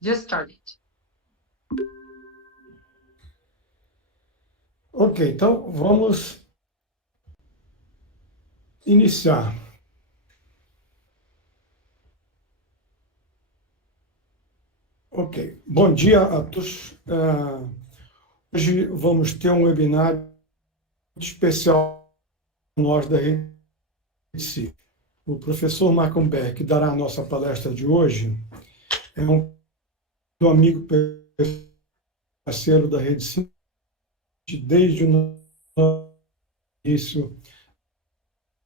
Just started. Ok, então vamos iniciar. Ok, bom dia a todos. Hoje vamos ter um webinar especial nós da Rennes. O professor Marc, que dará a nossa palestra de hoje, é um amigo parceiro da Rennes desde o início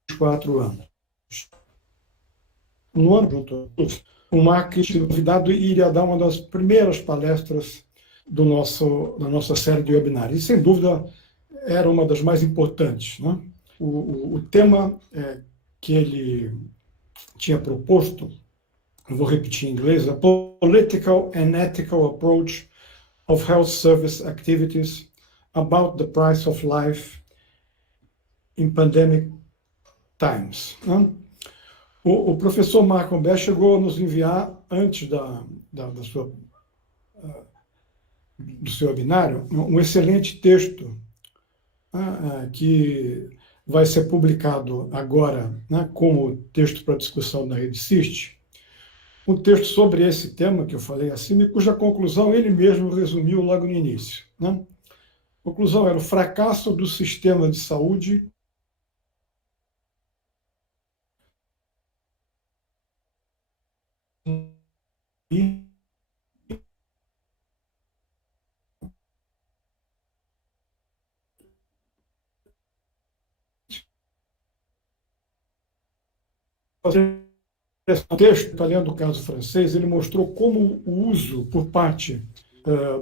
dos 4 anos. No ano junto, o Marc foi convidado e iria dar uma das primeiras palestras da nossa série de webinários. E, sem dúvida, era uma das mais importantes, né? O tema que ele tinha proposto, eu vou repetir em inglês, a Political and Ethical Approach of Health Service Activities about the Price of Life in Pandemic Times. Né? O professor Marc chegou a nos enviar, antes do seu webinário, um excelente texto que vai ser publicado agora, né, como texto para discussão na Redesist, um texto sobre esse tema que eu falei acima, e cuja conclusão ele mesmo resumiu logo no início. Né? A conclusão era o fracasso do sistema de saúde e o texto, italiano do caso francês, ele mostrou como o uso por parte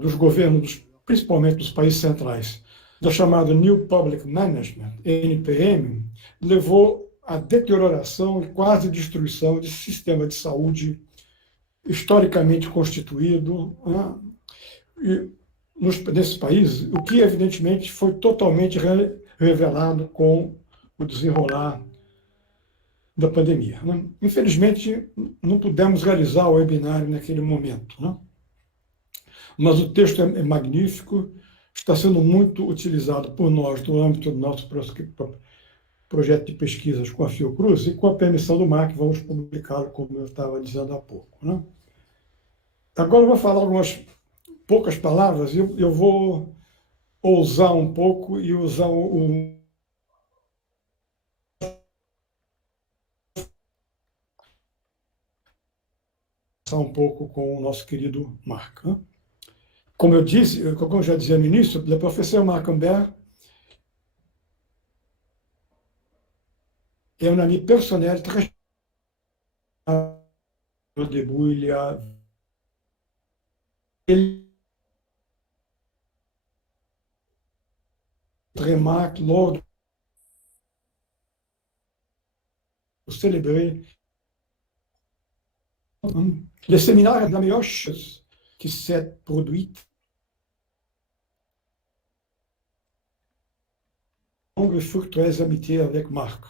dos governos, principalmente dos países centrais, da chamada New Public Management, NPM, levou à deterioração e quase destruição de sistema de saúde historicamente constituído, né? E nesses países, o que evidentemente foi totalmente revelado com o desenrolar da pandemia. Né? Infelizmente, não pudemos realizar o webinário naquele momento, né? Mas o texto é magnífico, está sendo muito utilizado por nós no âmbito do nosso projeto de pesquisas com a Fiocruz, e com a permissão do Marc, vamos publicá-lo, como eu estava dizendo há pouco. Né? Agora eu vou falar algumas poucas palavras, e eu vou ousar um pouco e usar um pouco com o nosso querido Marc. Né? Como eu disse, como eu já dizia no início, o professor Marc est un ami personnel très au début, il y a remarque lors de célébrer le séminaire est la meilleure chose qui s'est produite. Longue fructueuse amitié avec Marc.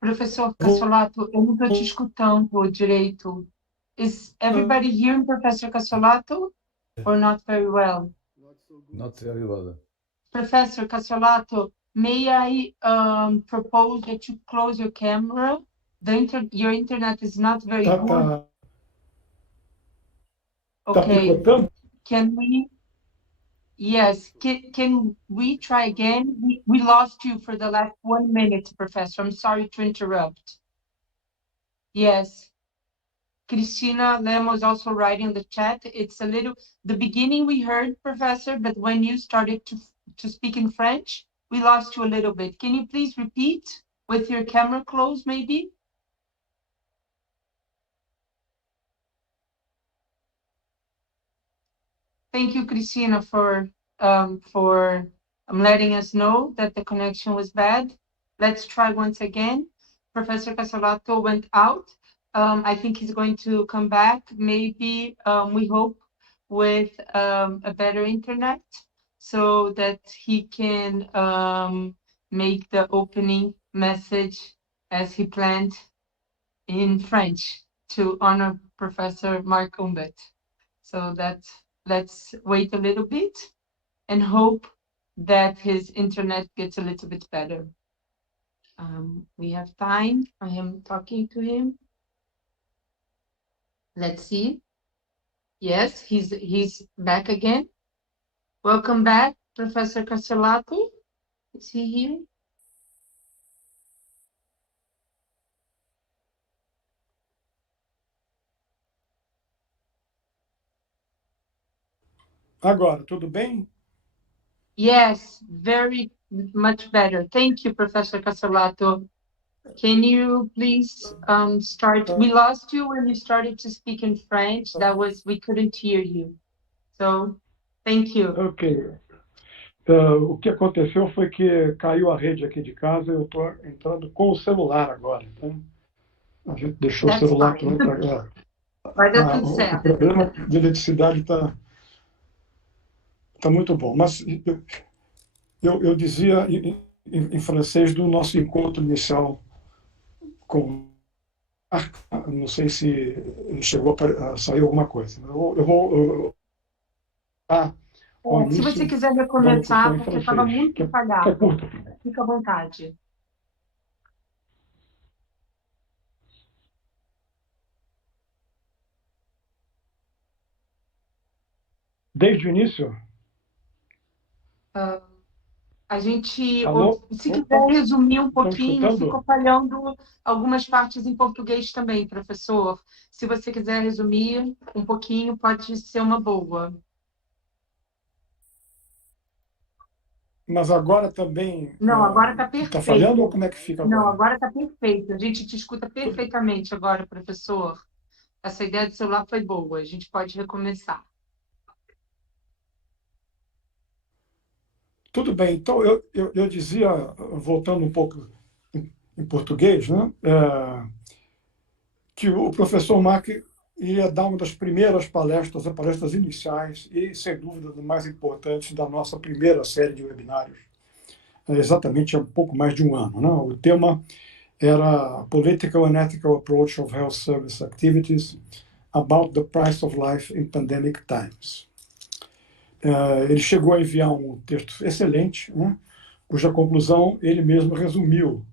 Professor Cassiolato, eu não estou te escutando direito. Is everybody hearing Professor Cassiolato or not very well? Not very well. Professor Cassiolato, may I propose that you close your camera? Your internet is not very good. Okay. Can we? Yes. Can we try again? We lost you for the last 1 minute, Professor. I'm sorry to interrupt. Yes. Cristina Lemos also writing in the chat. It's a little, the beginning we heard, Professor, but when you started to speak in French, we lost you a little bit. Can you please repeat with your camera closed, maybe? Thank you, Cristina, for letting us know that the connection was bad. Let's try once again. Professor Cassiolato went out. I think he's going to come back, maybe, we hope, with a better internet so that he can make the opening message as he planned in French to honor Professor Marc Humbert. So let's wait a little bit and hope that his internet gets a little bit better. We have time. I am talking to him. Let's see. Yes, he's back again. Welcome back, Professor Cassiolato. Is he here? Agora, tudo bem? Yes, very much better. Thank you, Professor Cassiolato. Can you please start? We lost you when you started to speak in French. We couldn't hear you. So, thank you. Ok. O que aconteceu foi que caiu a rede aqui de casa e eu estou entrando com o celular agora. Então, a gente deixou That's o celular fine. pronto. Vai dar tudo O certo. problema de eletricidade está muito bom. Mas eu dizia em francês do nosso encontro inicial com Marc. Não sei se chegou a sair alguma coisa. Eu vou Se você quiser recomeçar, porque estava muito falhado. Curto. Fica à vontade. Desde o início? A gente, Alô? se quiser resumir um Estão pouquinho, escutando? ficou falhando algumas partes em português também, professor. Se você quiser resumir um pouquinho, pode ser uma boa. Mas agora também... Não, agora está perfeito. Está falhando ou como é que fica agora? Não, agora está perfeito. A gente te escuta perfeitamente agora, professor. Essa ideia do celular foi boa. A gente pode recomeçar. Tudo bem. Então, eu dizia, voltando um pouco em português, né, que o professor Marc iria dar uma das primeiras palestras, as palestras iniciais e, sem dúvida, das mais importantes da nossa primeira série de webinários, exatamente há um pouco mais de um ano. Né? O tema era Political and Ethical Approach of Health Service Activities about the Price of Life in Pandemic Times. Ele chegou a enviar um texto excelente, né, cuja conclusão ele mesmo resumiu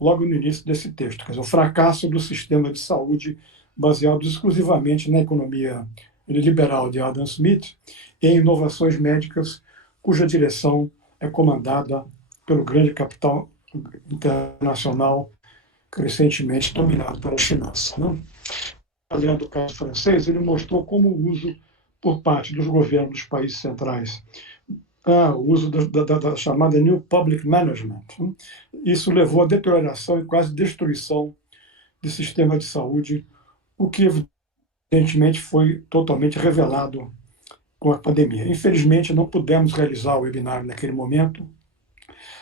logo no início desse texto, quer dizer, o fracasso do sistema de saúde baseado exclusivamente na economia liberal de Adam Smith e em inovações médicas cuja direção é comandada pelo grande capital internacional crescentemente dominado pela finança. Né? Além do caso francês, ele mostrou como o uso por parte dos governos dos países centrais, o uso da chamada New Public Management. Isso levou à deterioração e quase destruição do sistema de saúde, o que evidentemente foi totalmente revelado com a pandemia. Infelizmente, não pudemos realizar o webinar naquele momento,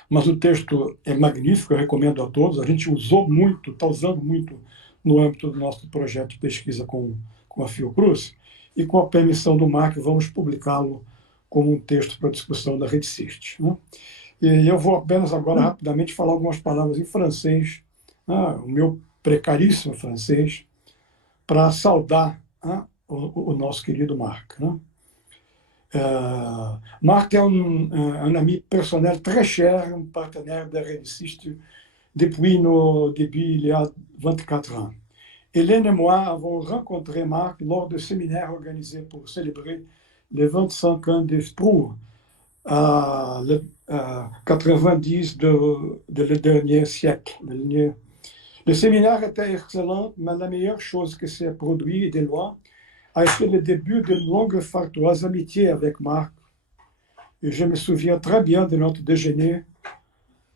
mas o texto é magnífico, eu recomendo a todos. A gente usou muito, está usando muito no âmbito do nosso projeto de pesquisa com a Fiocruz, e com a permissão do Marc, vamos publicá-lo como um texto para discussão da Redesist. Né? E eu vou apenas agora rapidamente falar algumas palavras em francês, o meu precaríssimo francês, para saudar o nosso querido Marc. Né? Marc est un ami personnel très cher, un partenaire de Redesist depuis nos débuts il y a 24 ans. Helena et moi avons rencontré Marc lors de séminaires organisés pour célébrer les 25 ans de Sproul, le 90 de le dernier siècle. Le séminaire était excellent, mais la meilleure chose qui s'est produite de loin a été le début d'une longue et fructueuse amitié avec Marc. Et je me souviens très bien de notre déjeuner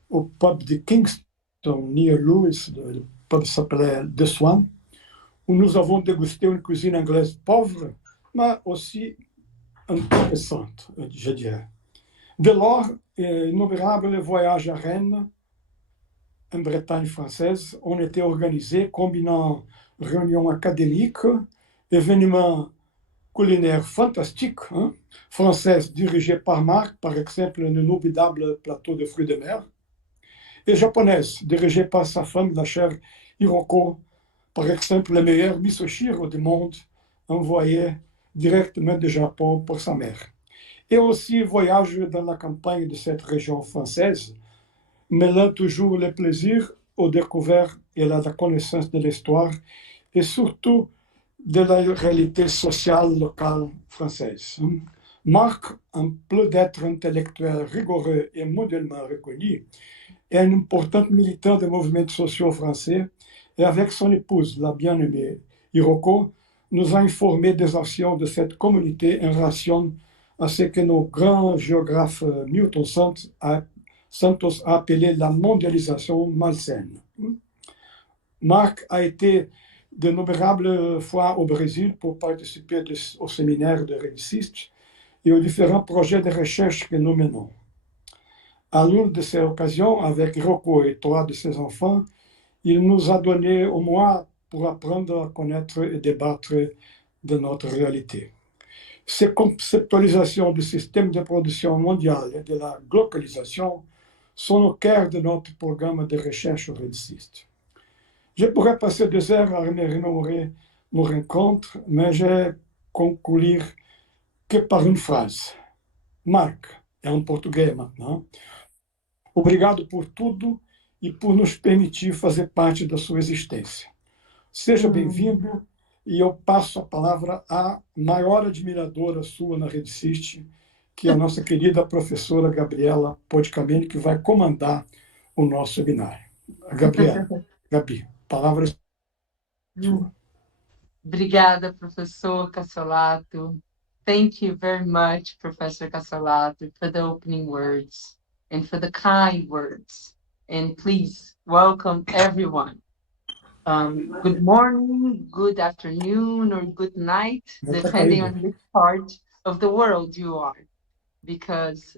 au pub de Kingston, near Lewis. Le pub s'appelait The Swan, où nous avons dégusté une cuisine anglaise pauvre, mais aussi intéressante, je dirais. Dès lors, innombrables voyages à Rennes, en Bretagne française, ont été organisés, combinant réunions académiques, événements culinaires fantastiques, françaises dirigées par Marc, par exemple, un inoubliable plateau de fruits de mer, et japonaises dirigées par sa femme, la chère Hiroko, par exemple, le meilleur misoshiro du monde, envoyé directement du Japon pour sa mère. Et aussi voyage dans la campagne de cette région française, mêlant toujours le plaisir aux découvertes et à la connaissance de l'histoire, et surtout de la réalité sociale locale française. Marc, en plus d'être intellectuel rigoureux et modèlement reconnu, est un important militant des mouvements sociaux français et avec son épouse, la bien-aimée Hiroko, nous a informé des actions de cette communauté en relation à ce que nos grands géographes Newton Santos a appelé la mondialisation malsaine. Marc a été d'innombrables fois au Brésil pour participer au séminaire de Redesist et aux différents projets de recherche que nous menons. À l'une de ces occasions, avec Hiroko et 3 de ses enfants, il nous a donné au mois pour apprendre à connaître et débattre de notre réalité. Ces conceptualisations du système de production mondial et de la globalisation sont au cœur de notre programme de recherche au Redesist. Je pourrais passer 2 heures à me remémorer nos rencontres, mais je conclure que par une phrase. Marc, é em português maintenant. Obrigado por tudo e por nos permitir fazer parte da sua existência. Seja bem-vindo e eu passo a palavra à maior admiradora sua na Redesist, que é a nossa querida professora Gabriela Podcameni, que vai comandar o nosso webinar. Gabriela, Gabi, palavra sua. Obrigada, professor Cassiolato. Thank you very much, Professor Cassiolato, for the opening words and for the kind words. And please welcome everyone. Good morning, good afternoon, or good night, depending on which part of the world you are, because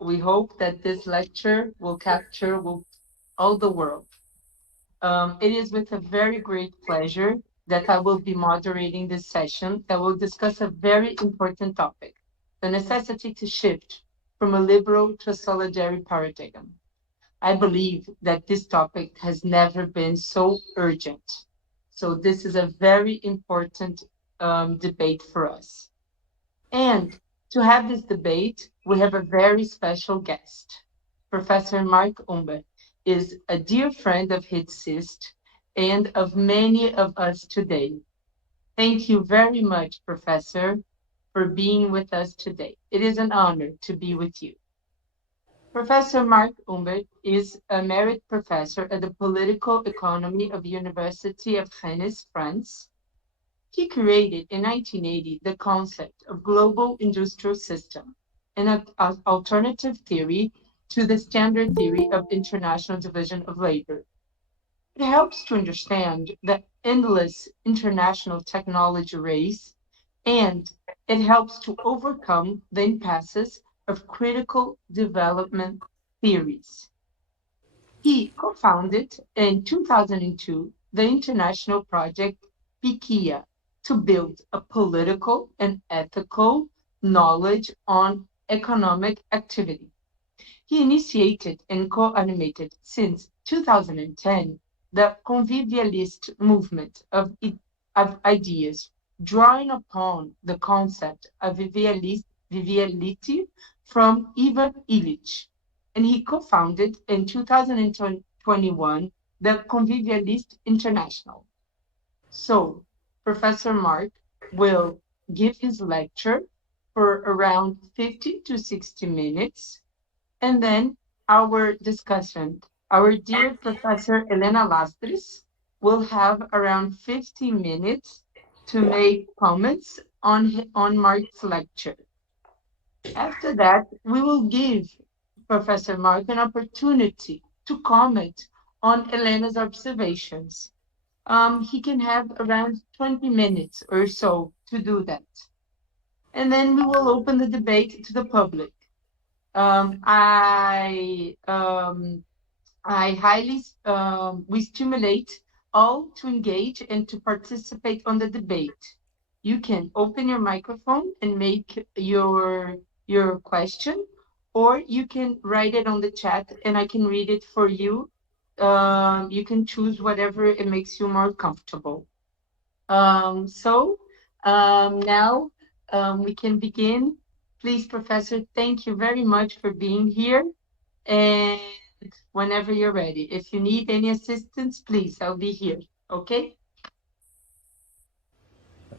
we hope that this lecture will capture all the world. It is with a very great pleasure that I will be moderating this session that will discuss a very important topic, the necessity to shift from a liberal to a solidary paradigm. I believe that this topic has never been so urgent. So this is a very important debate for us. And to have this debate, we have a very special guest. Professor Marc Humbert is a dear friend of Redesist and of many of us today. Thank you very much, Professor, for being with us today. It is an honor to be with you. Professor Marc Humbert is a merit professor at the Political Economy of University of Rennes, France. He created in 1980 the concept of global industrial system, an alternative theory to the standard theory of international division of labor. It helps to understand the endless international technology race, and it helps to overcome the impasses of critical development theories. He co-founded in 2002 the international project PIKIA to build a political and ethical knowledge on economic activity. He initiated and co-animated since 2010 the convivialist movement of ideas, drawing upon the concept of viviality from Ivan Illich. And he co-founded in 2021 the Convivialist International. So Professor Marc will give his lecture for around 50 to 60 minutes. And then our discussion, our dear Professor Helena Lastres will have around 50 minutes to make comments on Marc's lecture. After that, we will give Professor Marc an opportunity to comment on Helena's observations. He can have around 20 minutes or so to do that. And then we will open the debate to the public. I highly, we stimulate all to engage and to participate on the debate. You can open your microphone and make your question, or you can write it on the chat and I can read it for you. You can choose whatever it makes you more comfortable. Now we can begin. Please, Professor, thank you very much for being here. And whenever you're ready, if you need any assistance, please, I'll be here. Okay?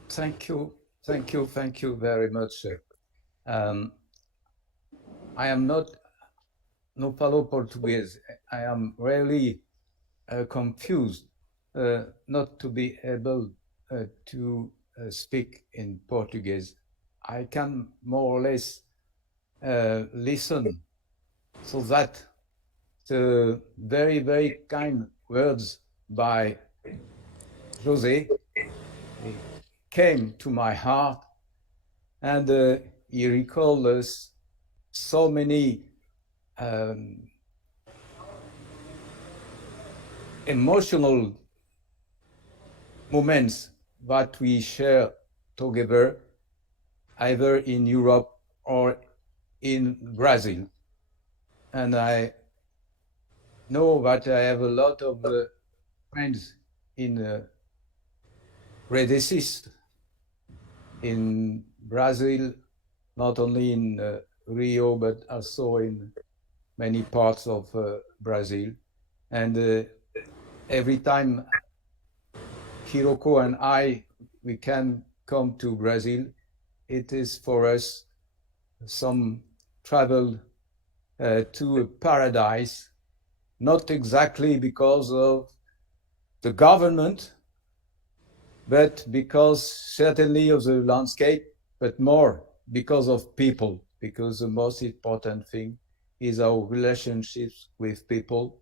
Thank you very much. I am not no falo Portuguese. I am really confused not to be able to speak in Portuguese. I can more or less listen, so that the very, very kind words by José came to my heart, and he recalled us so many emotional moments that we share together, either in Europe or in Brazil. And I know that I have a lot of friends in Redesist, in Brazil, not only in Rio, but also in many parts of Brazil. And every time Hiroko and we can come to Brazil, it is for us some travel to a paradise, not exactly because of the government, but because certainly of the landscape, but more because of people, because the most important thing is our relationships with people.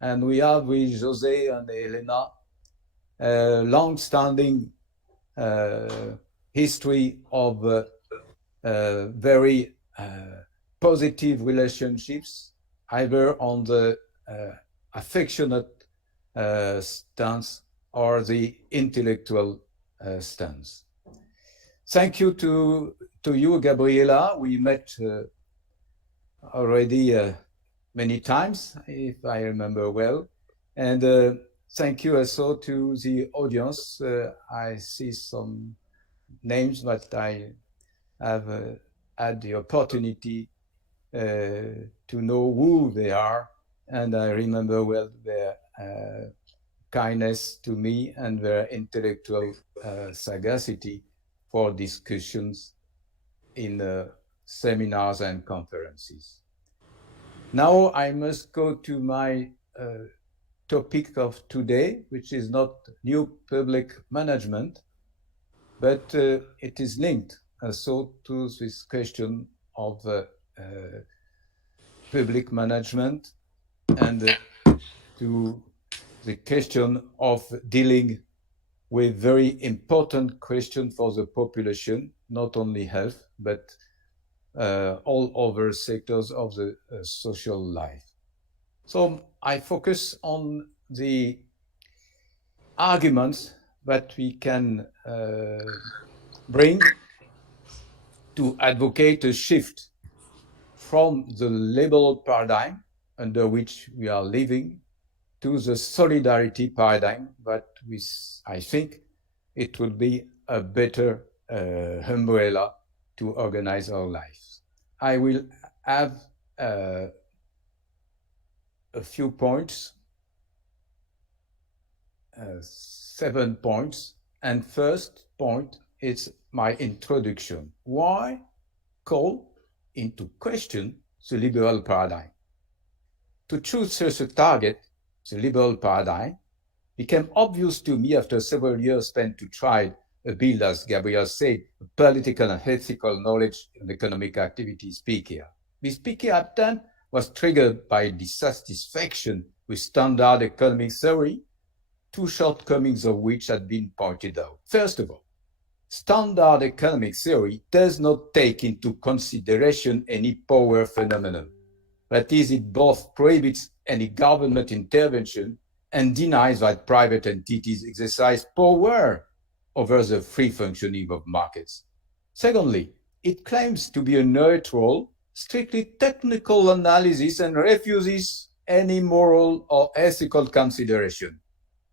And we have with José and Helena a long-standing history of very positive relationships, either on the affectionate stance or the intellectual stance. Thank you to you, Gabriela. We met already many times, if I remember well. And thank you also to the audience. I see some names that I have had the opportunity to know who they are, and I remember well their kindness to me and their intellectual sagacity for discussions in seminars and conferences. Now I must go to my topic of today, which is not new public management, but it is linked also to this question of public management and to the question of dealing with very important questions for the population, not only health, but all other sectors of the social life. So I focus on the arguments that we can bring to advocate a shift from the liberal paradigm under which we are living to the solidarity paradigm, but I think it will be a better umbrella to organize our lives. I will have a few points, 7 points, and first point is my introduction. Why call into question the liberal paradigm? To choose such a target, the liberal paradigm, became obvious to me after several years spent to try a build, as Gabriela said, a political and ethical knowledge and economic activity speak here. This speak here attempt was triggered by dissatisfaction with standard economic theory, two shortcomings of which had been pointed out. First of all, standard economic theory does not take into consideration any power phenomenon. That is, it both prohibits any government intervention and denies that private entities exercise power over the free functioning of markets. Secondly, it claims to be a neutral, strictly technical analysis and refuses any moral or ethical consideration.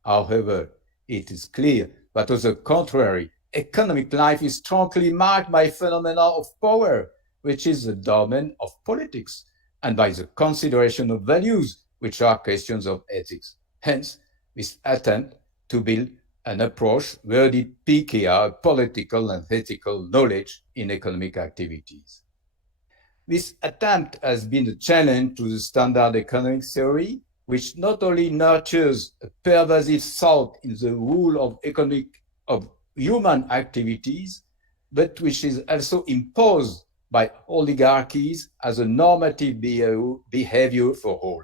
However, it is clear that on the contrary, economic life is strongly marked by phenomena of power, which is the domain of politics, and by the consideration of values, which are questions of ethics. Hence, this attempt to build an approach worthy PKR, political and ethical knowledge in economic activities. This attempt has been a challenge to the standard economic theory, which not only nurtures a pervasive thought in the rule of human activities, but which is also imposed by oligarchies as a normative behavior for all.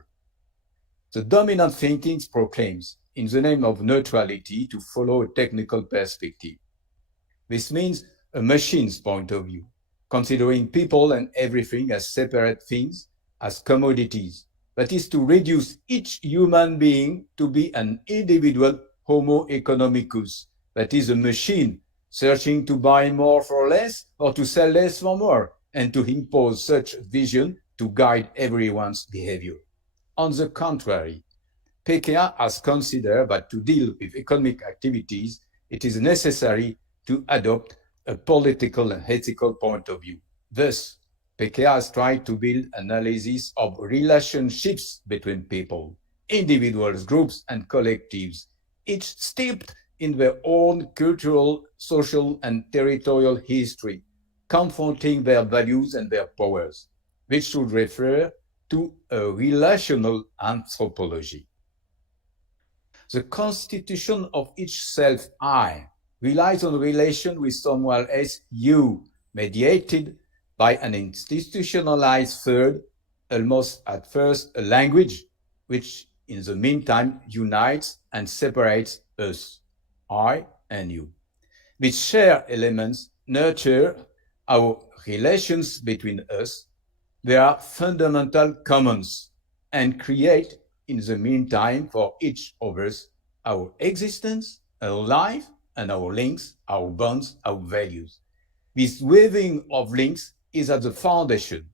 The dominant thinking proclaims, in the name of neutrality, to follow a technical perspective. This means a machine's point of view, considering people and everything as separate things, as commodities. That is to reduce each human being to be an individual homo economicus, that is a machine searching to buy more for less or to sell less for more, and to impose such vision to guide everyone's behavior. On the contrary, PKR has considered that to deal with economic activities, it is necessary to adopt a political and ethical point of view. Thus, PKR has tried to build analysis of relationships between people, individuals, groups, and collectives, each steeped in their own cultural, social, and territorial history, confronting their values and their powers, which should refer to a relational anthropology. The constitution of each self, I, relies on relation with someone else, you, mediated by an institutionalized third, almost at first a language, which in the meantime unites and separates us, I and you. Which share elements nurture our relations between us. They are fundamental commons and create in the meantime for each of us our existence, our life, and our links, our bonds, our values. This weaving of links is at the foundation,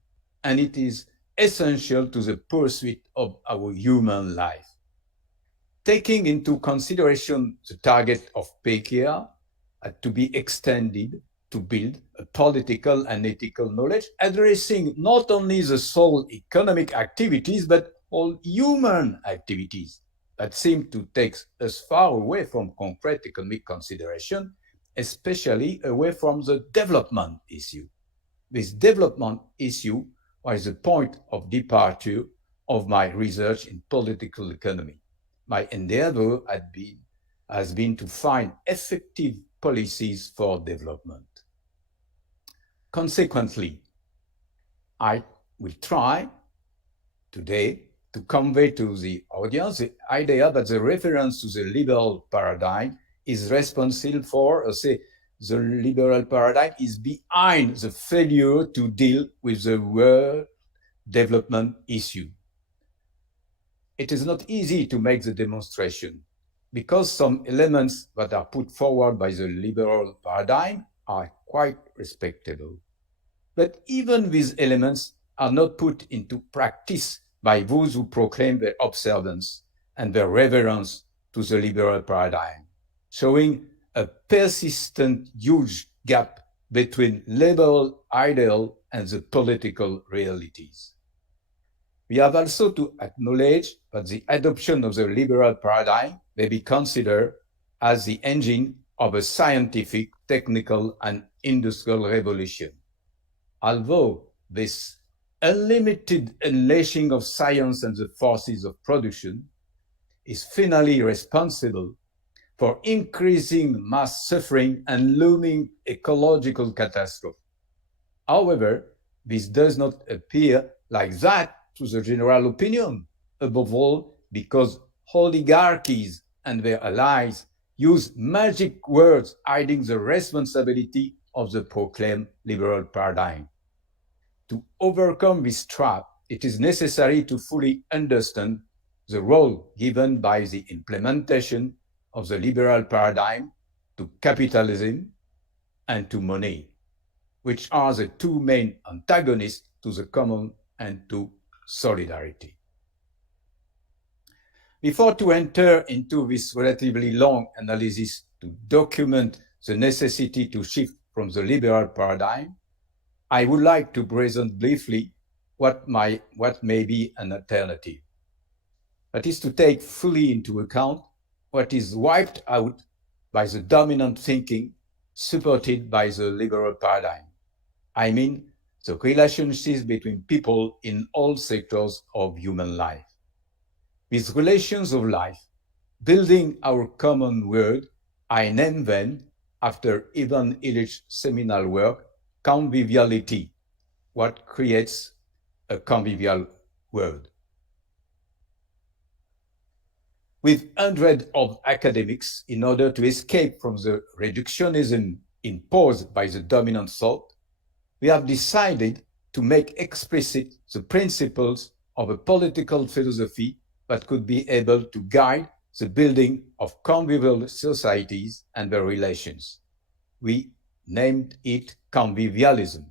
and it is essential to the pursuit of our human life. Taking into consideration the target of PKR to be extended to build a political and ethical knowledge, addressing not only the sole economic activities, but all human activities that seem to take us far away from concrete economic consideration, especially away from the development issue. This development issue was the point of departure of my research in political economy. My endeavor has been to find effective policies for development. Consequently, I will try today to convey to the audience the idea that the reference to the liberal paradigm is responsible for, the liberal paradigm is behind the failure to deal with the world development issue. It is not easy to make the demonstration because some elements that are put forward by the liberal paradigm are quite respectable. But even these elements are not put into practice by those who proclaim their observance and their reverence to the liberal paradigm, showing a persistent huge gap between liberal ideal and the political realities. We have also to acknowledge that the adoption of the liberal paradigm may be considered as the engine of a scientific, technical, and industrial revolution. Although this unlimited unleashing of science and the forces of production is finally responsible for increasing mass suffering and looming ecological catastrophe. However, this does not appear like that to the general opinion, above all because oligarchies and their allies use magic words hiding the responsibility of the proclaimed liberal paradigm. To overcome this trap, it is necessary to fully understand the role given by the implementation of the liberal paradigm to capitalism and to money, which are the two main antagonists to the common and to solidarity. Before to enter into this relatively long analysis to document the necessity to shift from the liberal paradigm, I would like to present briefly what may be an alternative. That is to take fully into account what is wiped out by the dominant thinking supported by the liberal paradigm. I mean, the relationships between people in all sectors of human life. These relations of life, building our common world, I name them, after Ivan Illich's seminal work, conviviality, what creates a convivial world. With hundreds of academics, in order to escape from the reductionism imposed by the dominant thought, we have decided to make explicit the principles of a political philosophy that could be able to guide the building of convivial societies and their relations. We named it convivialism.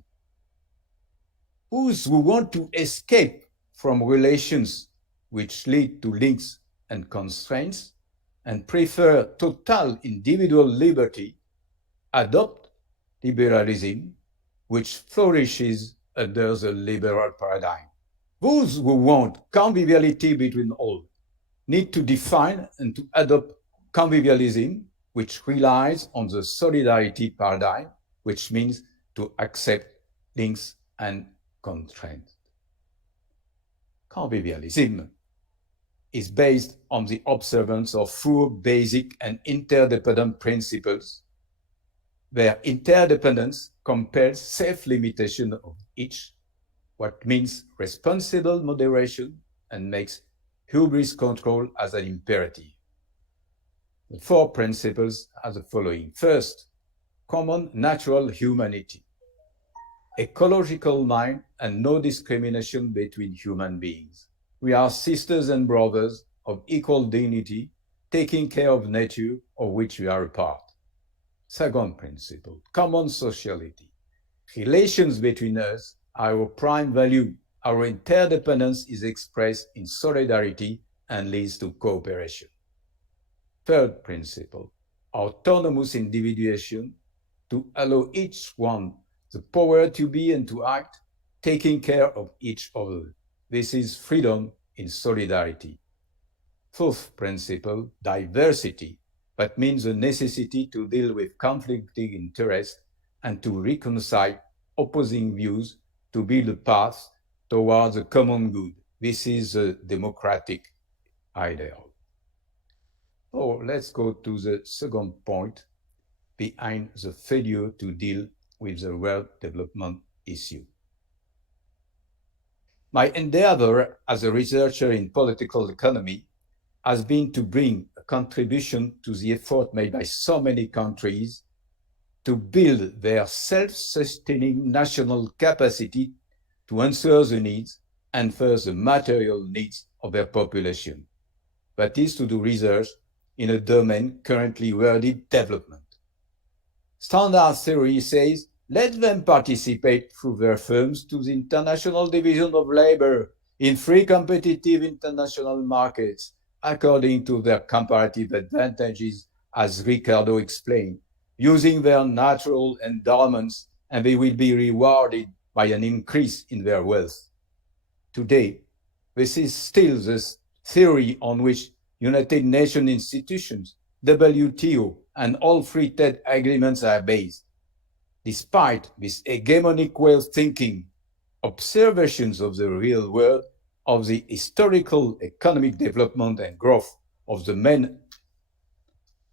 Those who want to escape from relations which lead to links and constraints and prefer total individual liberty adopt liberalism, which flourishes under the liberal paradigm. Those who want conviviality between all need to define and to adopt convivialism, which relies on the solidarity paradigm, which means to accept links and constraints. Convivialism is based on the observance of four basic and interdependent principles. Their interdependence compels self-limitation of each, what means responsible moderation and makes hubris control as an imperative. The four principles are the following. First, common natural humanity, ecological mind, and no discrimination between human beings. We are sisters and brothers of equal dignity, taking care of nature of which we are a part. Second principle, common sociality. Relations between us are our prime value. Our interdependence is expressed in solidarity and leads to cooperation. Third principle, autonomous individuation, to allow each one the power to be and to act, taking care of each other. This is freedom in solidarity. Fourth principle, diversity. That means the necessity to deal with conflicting interests and to reconcile opposing views to build a path towards a common good. This is a democratic ideal. So let's go to the second point behind the failure to deal with the world development issue. My endeavor as a researcher in political economy has been to bring a contribution to the effort made by so many countries to build their self-sustaining national capacity to answer the needs and first the material needs of their population. That is to do research in a domain currently worded development. Standard theory says, let them participate through their firms to the international division of labor in free competitive international markets, according to their comparative advantages, as Ricardo explained, using their natural endowments, and they will be rewarded by an increase in their wealth. Today, this is still the theory on which United Nations institutions, WTO, and all free trade agreements are based. Despite this hegemonic way of thinking, observations of the real world, of the historical economic development and growth of the main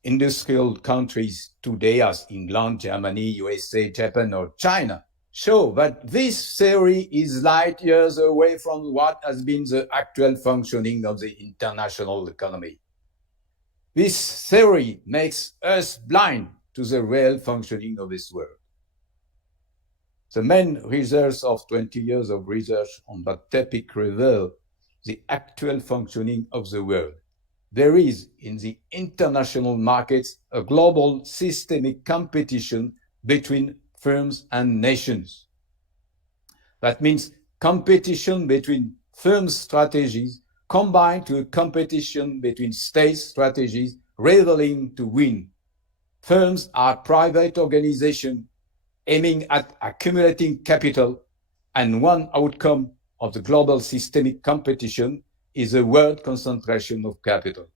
industrial countries today as England, Germany, USA, Japan, or China, show that this theory is light years away from what has been the actual functioning of the international economy. This theory makes us blind to the real functioning of this world. The main results of 20 years of research on that topic reveal the actual functioning of the world. There is, in the international markets, a global systemic competition between firms and nations. That means competition between firms' strategies combined to a competition between state strategies rivaling to win. Firms are private organizations aiming at accumulating capital, and one outcome of the global systemic competition is a world concentration of capital.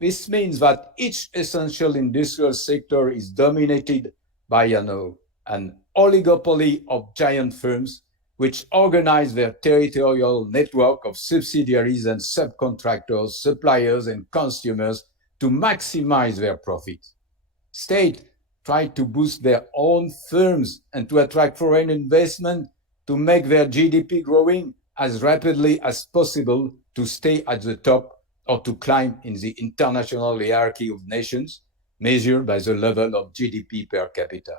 This means that each essential industrial sector is dominated by an oligopoly of giant firms which organize their territorial network of subsidiaries and subcontractors, suppliers, and consumers to maximize their profits. States try to boost their own firms and to attract foreign investment to make their GDP growing as rapidly as possible to stay at the top or to climb in the international hierarchy of nations measured by the level of GDP per capita.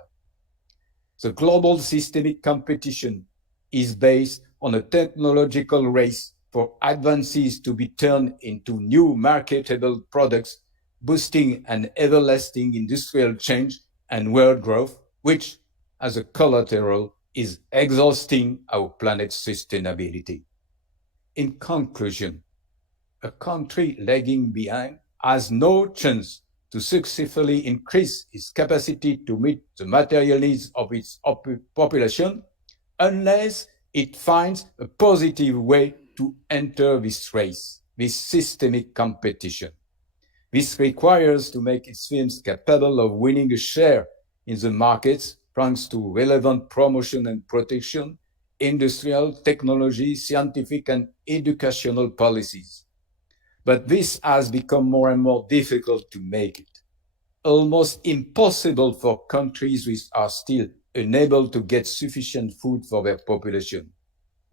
The global systemic competition is based on a technological race for advances to be turned into new marketable products, boosting an everlasting industrial change and world growth, which, as a collateral, is exhausting our planet's sustainability. In conclusion, a country lagging behind has no chance to successfully increase its capacity to meet the material needs of its population unless it finds a positive way to enter this race, this systemic competition. This requires to make its firms capable of winning a share in the markets thanks to relevant promotion and protection, industrial, technology, scientific, and educational policies. But this has become more and more difficult to make it. Almost impossible for countries which are still unable to get sufficient food for their population.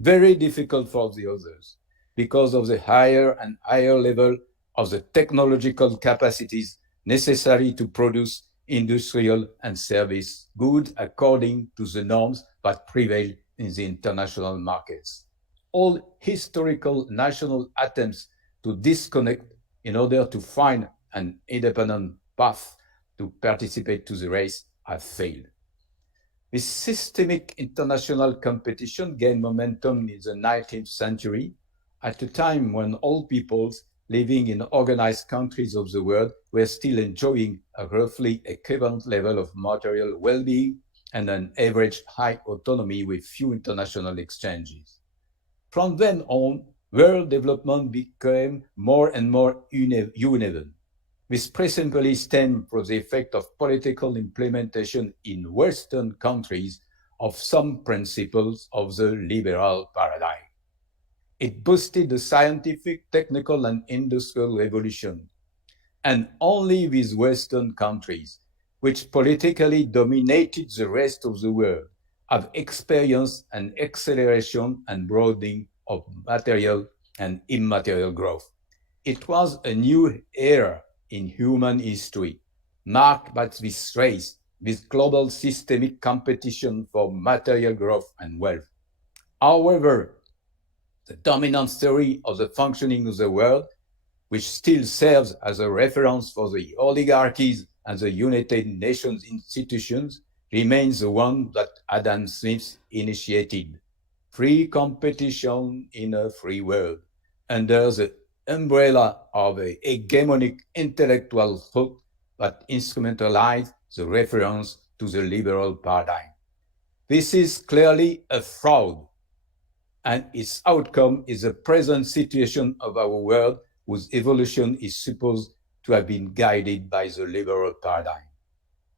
Very difficult for the others because of the higher and higher level of the technological capacities necessary to produce industrial and service goods according to the norms that prevail in the international markets. All historical national attempts to disconnect in order to find an independent path to participate to the race have failed. This systemic international competition gained momentum in the 19th century at a time when all peoples living in organized countries of the world were still enjoying a roughly equivalent level of material well-being and an average high autonomy with few international exchanges. From then on, world development became more and more uneven. This principally stemmed from the effect of political implementation in Western countries of some principles of the liberal paradigm. It boosted the scientific, technical, and industrial revolution. And only these Western countries, which politically dominated the rest of the world, have experienced an acceleration and broadening of material and immaterial growth. It was a new era in human history, marked by this race, this global systemic competition for material growth and wealth. However, the dominant theory of the functioning of the world, which still serves as a reference for the oligarchies and the United Nations institutions, remains the one that Adam Smith initiated. Free competition in a free world, under the umbrella of a hegemonic intellectual thought that instrumentalized the reference to the liberal paradigm. This is clearly a fraud, and its outcome is the present situation of our world, whose evolution is supposed to have been guided by the liberal paradigm.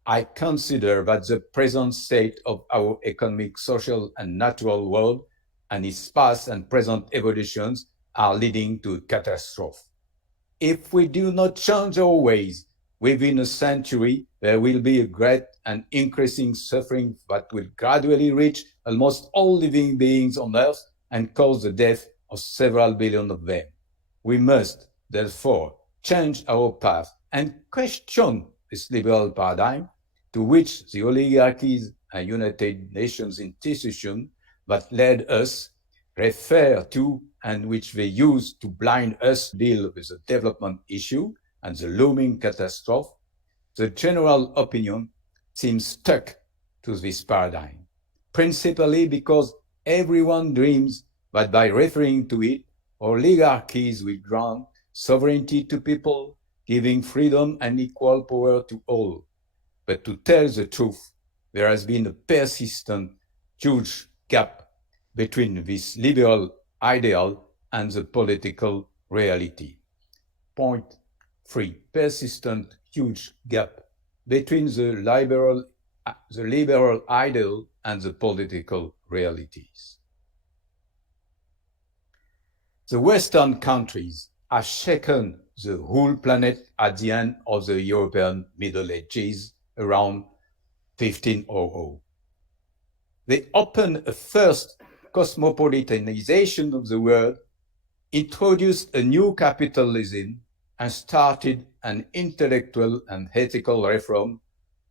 I consider that the present state of our economic, social, and natural world and its past and present evolutions are leading to catastrophe. If we do not change our ways, within a century, there will be a great and increasing suffering that will gradually reach almost all living beings on Earth and cause the death of several billion of them. We must, therefore, change our path and question this liberal paradigm to which the oligarchies and United Nations institutions that led us refer to and which they use to blind us to deal with the development issue and the looming catastrophe, the general opinion seems stuck to this paradigm, principally because everyone dreams that by referring to it, oligarchies will grant sovereignty to people, giving freedom and equal power to all. But to tell the truth, there has been a persistent, huge gap between this liberal ideal and the political reality. Point 3, persistent, huge gap between the liberal ideal and the political realities. The Western countries have shaken the whole planet at the end of the European Middle Ages around 1500. They opened a first cosmopolitanization of the world, introduced a new capitalism, and started an intellectual and ethical reform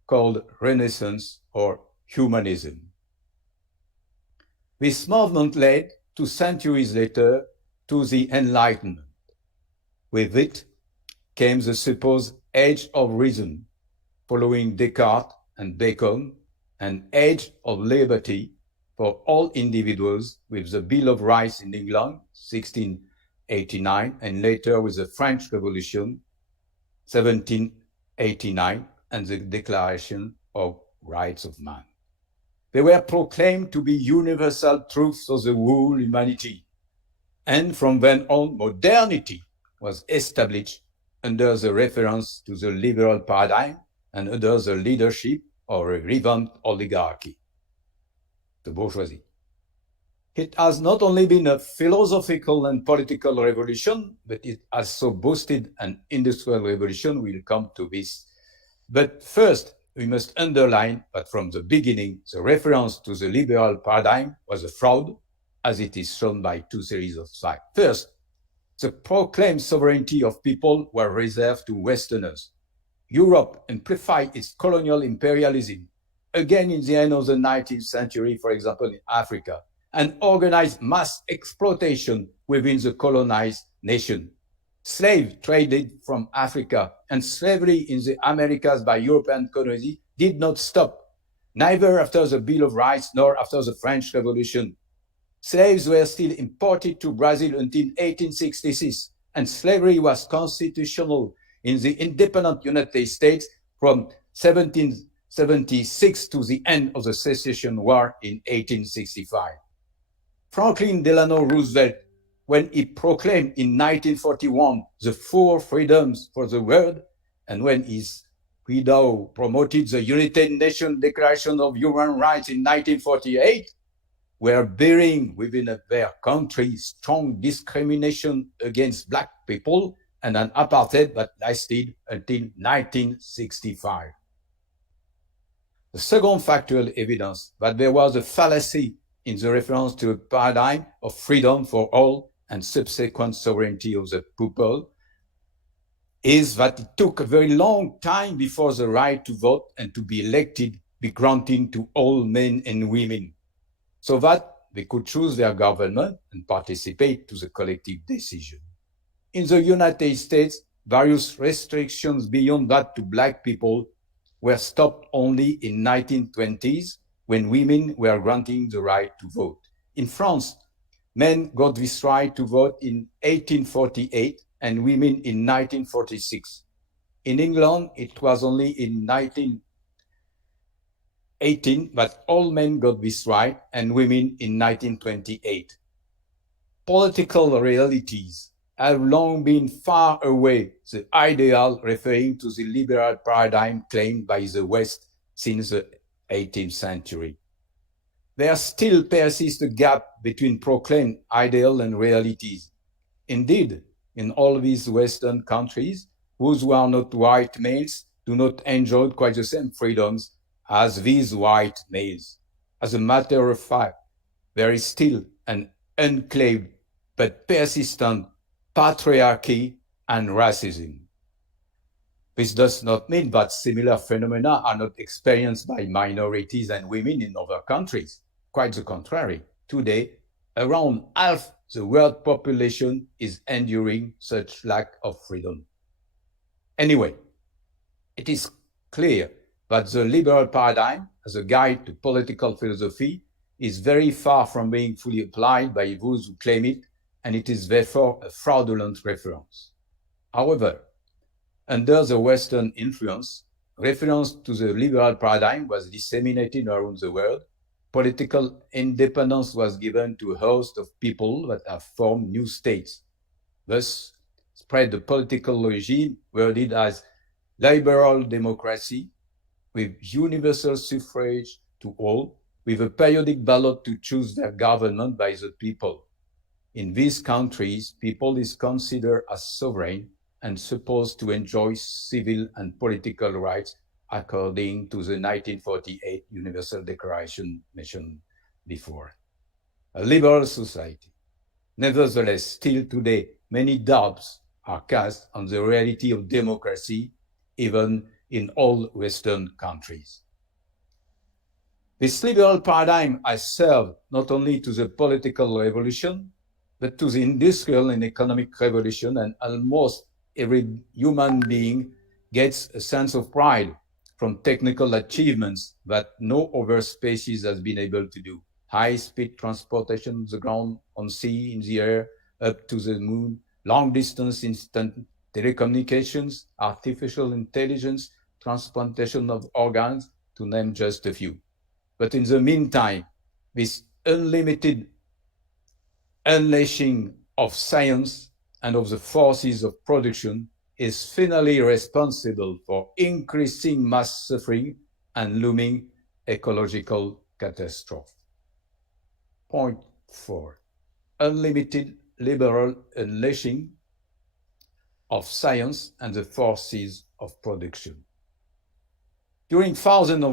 called Renaissance or humanism. This movement led 2 centuries later to the Enlightenment. With it came the supposed Age of Reason, following Descartes and Bacon, an age of liberty for all individuals, with the Bill of Rights in England, 1689, and later with the French Revolution, 1789, and the Declaration of Rights of Man. They were proclaimed to be universal truths of the whole humanity. And from then on, modernity was established under the reference to the liberal paradigm and under the leadership of a revamped oligarchy, the bourgeoisie. It has not only been a philosophical and political revolution, but it also boosted an industrial revolution. We'll come to this. But first, we must underline that from the beginning, the reference to the liberal paradigm was a fraud, as it is shown by 2 series of slides. First, the proclaimed sovereignty of people were reserved to Westerners. Europe amplified its colonial imperialism, again in the end of the 19th century, for example, in Africa, and organized mass exploitation within the colonized nation. Slaves traded from Africa and slavery in the Americas by European colonies did not stop, neither after the Bill of Rights nor after the French Revolution. Slaves were still imported to Brazil until 1866, and slavery was constitutional in the independent United States from 1776 to the end of the Secession War in 1865. Franklin Delano Roosevelt, when he proclaimed in 1941 the 4 freedoms for the world, and when his widow promoted the United Nations Declaration of Human Rights in 1948, were bearing within their country strong discrimination against Black people and an apartheid that lasted until 1965. The second factual evidence that there was a fallacy in the reference to a paradigm of freedom for all and subsequent sovereignty of the people is that it took a very long time before the right to vote and to be elected be granted to all men and women, so that they could choose their government and participate to the collective decision. In the United States, various restrictions beyond that to Black people were stopped only in 1920s when women were granted the right to vote. In France, men got this right to vote in 1848 and women in 1946. In England, it was only in 1918 that all men got this right and women in 1928. Political realities have long been far away the ideal referring to the liberal paradigm claimed by the West since the 18th century. There still persists a gap between proclaimed ideal and realities. Indeed, in all these Western countries, those who are not white males do not enjoy quite the same freedoms as these white males. As a matter of fact, there is still an unclaimed but persistent patriarchy and racism. This does not mean that similar phenomena are not experienced by minorities and women in other countries. Quite the contrary. Today, around half the world population is enduring such lack of freedom. Anyway, it is clear that the liberal paradigm as a guide to political philosophy is very far from being fully applied by those who claim it, and it is therefore a fraudulent reference. However, under the Western influence, reference to the liberal paradigm was disseminated around the world. Political independence was given to a host of people that have formed new states. Thus, spread the political regime worded as liberal democracy, with universal suffrage to all, with a periodic ballot to choose their government by the people. In these countries, people is considered as sovereign and supposed to enjoy civil and political rights according to the 1948 Universal Declaration mentioned before. A liberal society. Nevertheless, still today, many doubts are cast on the reality of democracy, even in all Western countries. This liberal paradigm has served not only to the political revolution, but to the industrial and economic revolution, and almost every human being gets a sense of pride from technical achievements that no other species has been able to do. High-speed transportation on the ground, on sea, in the air, up to the moon, long-distance instant telecommunications, artificial intelligence, transplantation of organs, to name just a few. But in the meantime, this unlimited unleashing of science and of the forces of production is finally responsible for increasing mass suffering and looming ecological catastrophe. Point 4. Unlimited liberal unleashing of science and the forces of production. During thousands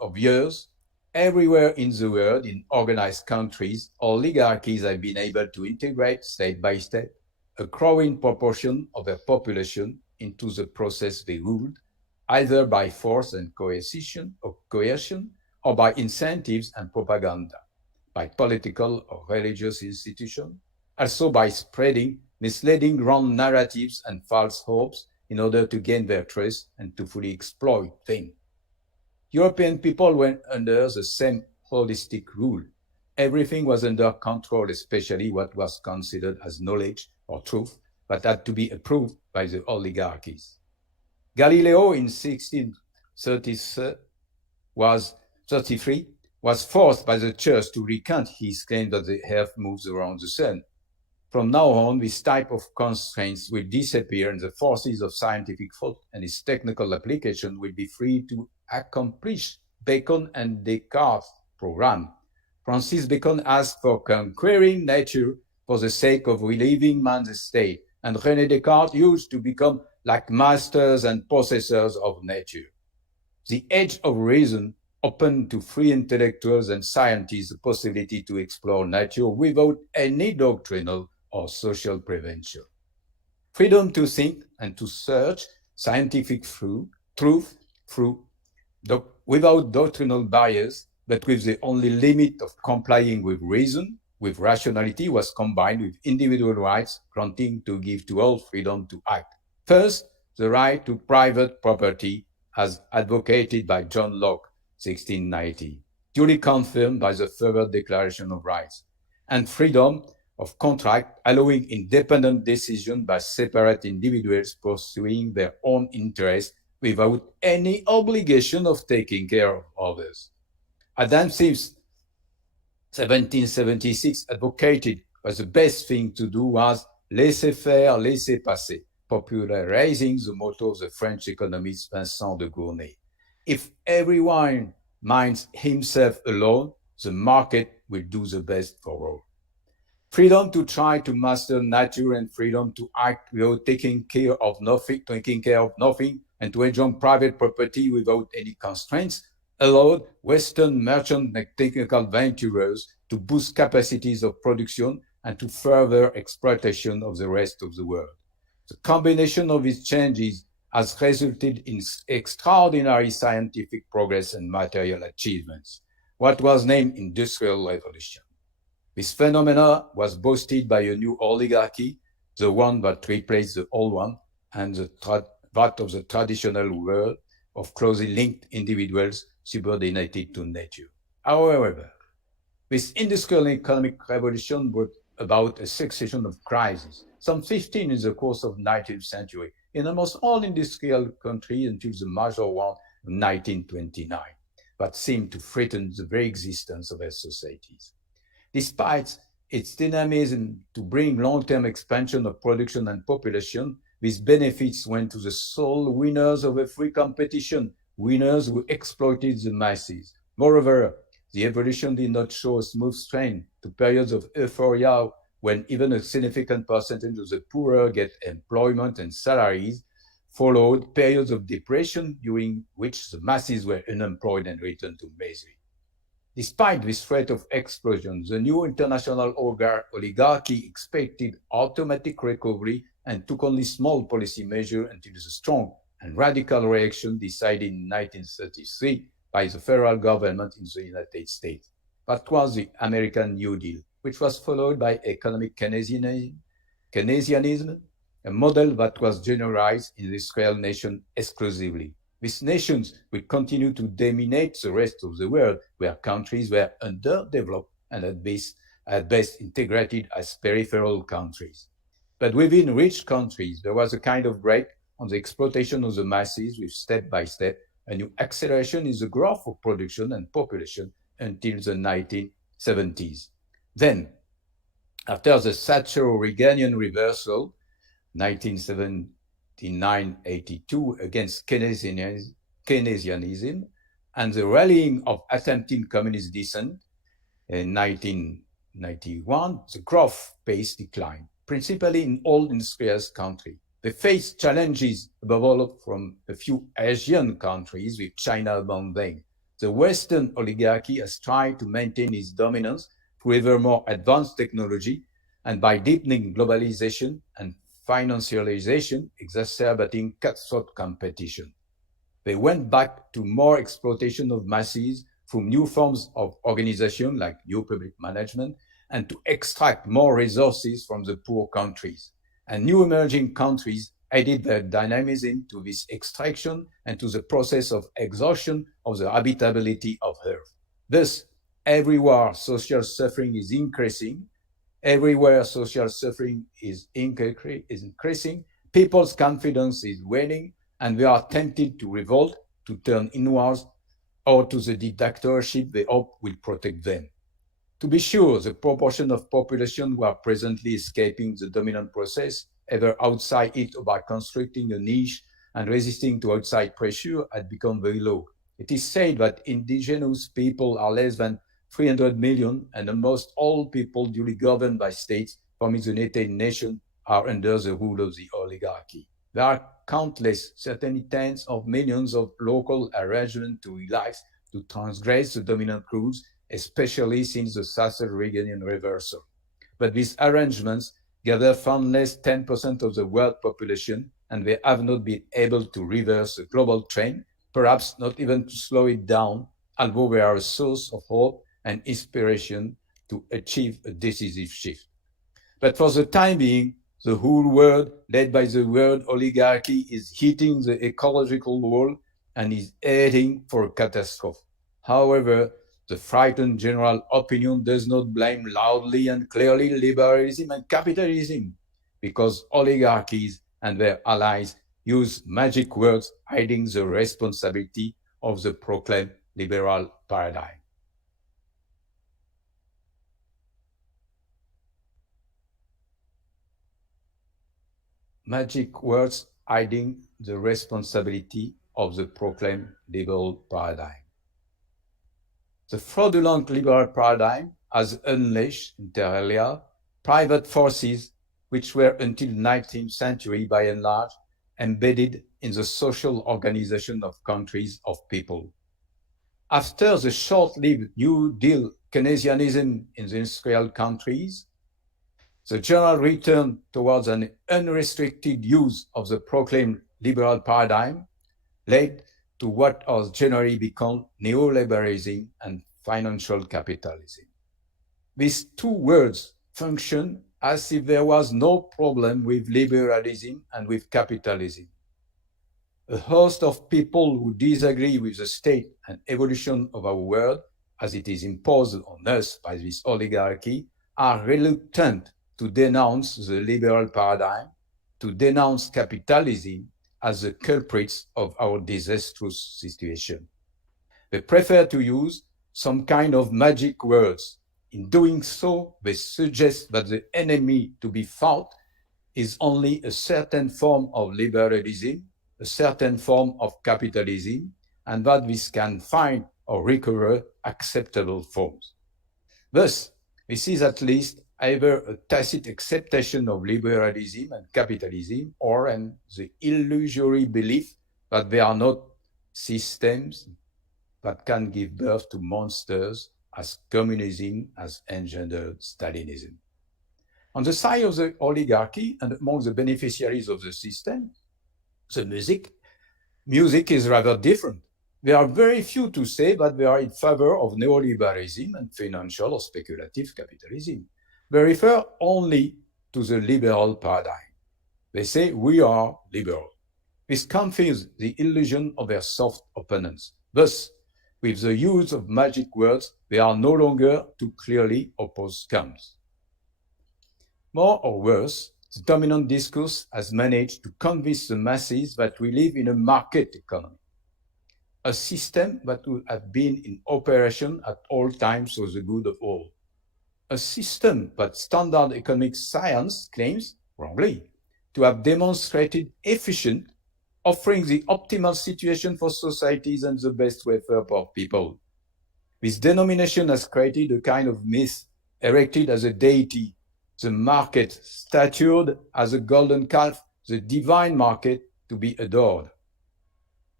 of years, everywhere in the world, in organized countries, oligarchies have been able to integrate, state by state, a growing proportion of their population into the process they ruled, either by force and coercion, or by incentives and propaganda, by political or religious institutions, also by spreading misleading wrong narratives and false hopes in order to gain their trust and to fully exploit them. European people went under the same holistic rule. Everything was under control, especially what was considered as knowledge or truth, but had to be approved by the oligarchies. Galileo in 1633 was forced by the church to recant his claim that the earth moves around the sun. From now on, this type of constraints will disappear and the forces of scientific thought and its technical application will be free to accomplish Bacon and Descartes' program. Francis Bacon asked for conquering nature for the sake of relieving man's estate, and René Descartes used to become like masters and possessors of nature. The age of reason opened to free intellectuals and scientists the possibility to explore nature without any doctrinal or social prevention. Freedom to think and to search scientific truth without doctrinal bias, but with the only limit of complying with reason, with rationality, was combined with individual rights, granting to give to all freedom to act. First, the right to private property, as advocated by John Locke, 1690, duly confirmed by the Further Declaration of Rights, and freedom of contract, allowing independent decision by separate individuals pursuing their own interests without any obligation of taking care of others. Adam Smith, 1776, advocated that the best thing to do was laissez-faire, laissez-passer, popularizing the motto of the French economist Vincent de Gournay. If everyone minds himself alone, the market will do the best for all. Freedom to try to master nature and freedom to act without taking care of nothing, and to enjoy private property without any constraints allowed Western merchant and technical venturers to boost capacities of production and to further exploitation of the rest of the world. The combination of these changes has resulted in extraordinary scientific progress and material achievements, what was named Industrial Revolution. This phenomena was boosted by a new oligarchy, the one that replaced the old one, and that of the traditional world of closely linked individuals subordinated to nature. However, this industrial and economic revolution brought about a succession of crises, some 15 in the course of the 19th century, in almost all industrial countries until the major one of 1929, that seemed to threaten the very existence of their societies. Despite its dynamism to bring long-term expansion of production and population, these benefits went to the sole winners of a free competition, winners who exploited the masses. Moreover, the evolution did not show a smooth trend to periods of euphoria when even a significant percentage of the poorer get employment and salaries, followed periods of depression during which the masses were unemployed and returned to misery. Despite this threat of explosion, the new international oligarchy expected automatic recovery and took only small policy measures until the strong and radical reaction decided in 1933 by the federal government in the United States. That was the American New Deal, which was followed by economic Keynesianism, a model that was generalized in the Israel nation exclusively. These nations will continue to dominate the rest of the world, where countries were underdeveloped and at best integrated as peripheral countries. But within rich countries, there was a kind of break on the exploitation of the masses with step by step a new acceleration in the growth of production and population until the 1970s. Then, after the Thatcher-Reaganian reversal, 1979-82 against Keynesianism, and the rallying of attempted communist dissent in 1991, the growth pace declined, principally in old industrialized countries. They faced challenges above all from a few Asian countries, with China among them. The Western oligarchy has tried to maintain its dominance through ever more advanced technology and by deepening globalization and financialization, exacerbating cutthroat competition. They went back to more exploitation of masses through new forms of organization like new public management and to extract more resources from the poor countries. And new emerging countries added their dynamism to this extraction and to the process of exhaustion of the habitability of Earth. Thus, everywhere social suffering is increasing, people's confidence is waning, and they are tempted to revolt, to turn inwards, or to the dictatorship they hope will protect them. To be sure, the proportion of population who are presently escaping the dominant process, either outside it or by constructing a niche and resisting to outside pressure, had become very low. It is said that indigenous people are less than 300 million, and almost all people duly governed by states from the United Nations are under the rule of the oligarchy. There are countless, certainly tens of millions of local arrangements to relax, to transgress the dominant rules, especially since the Thatcher-Reaganian reversal. But these arrangements gather from less 10% of the world population, and they have not been able to reverse the global trend, perhaps not even to slow it down, although they are a source of hope and inspiration to achieve a decisive shift. But for the time being, the whole world, led by the world oligarchy, is hitting the ecological wall and is heading for a catastrophe. However, the frightened general opinion does not blame loudly and clearly liberalism and capitalism, because oligarchies and their allies use magic words hiding the responsibility of the proclaimed liberal paradigm. Magic words hiding the responsibility of the proclaimed liberal paradigm. The fraudulent liberal paradigm has unleashed, inter alia, private forces which were until the 19th century, by and large, embedded in the social organization of countries of people. After the short-lived New Deal Keynesianism in the industrial countries, the general return towards an unrestricted use of the proclaimed liberal paradigm led to what has generally become neoliberalism and financial capitalism. These two words function as if there was no problem with liberalism and with capitalism. A host of people who disagree with the state and evolution of our world as it is imposed on us by this oligarchy are reluctant to denounce the liberal paradigm, to denounce capitalism as the culprits of our disastrous situation. They prefer to use some kind of magic words. In doing so, they suggest that the enemy to be fought is only a certain form of liberalism, a certain form of capitalism, and that this can find or recover acceptable forms. Thus, this is at least either a tacit acceptation of liberalism and capitalism or the illusory belief that they are not systems that can give birth to monsters as communism has engendered Stalinism. On the side of the oligarchy and among the beneficiaries of the system, the music is rather different. There are very few to say that they are in favor of neoliberalism and financial or speculative capitalism. They refer only to the liberal paradigm. They say, we are liberal. This confirms the illusion of their soft opponents. Thus, with the use of magic words, they are no longer to clearly oppose camps. More or worse, the dominant discourse has managed to convince the masses that we live in a market economy, a system that would have been in operation at all times for the good of all, a system that standard economic science claims, wrongly, to have demonstrated efficient, offering the optimal situation for societies and the best welfare for people. This denomination has created a kind of myth erected as a deity, the market statued as a golden calf, the divine market to be adored.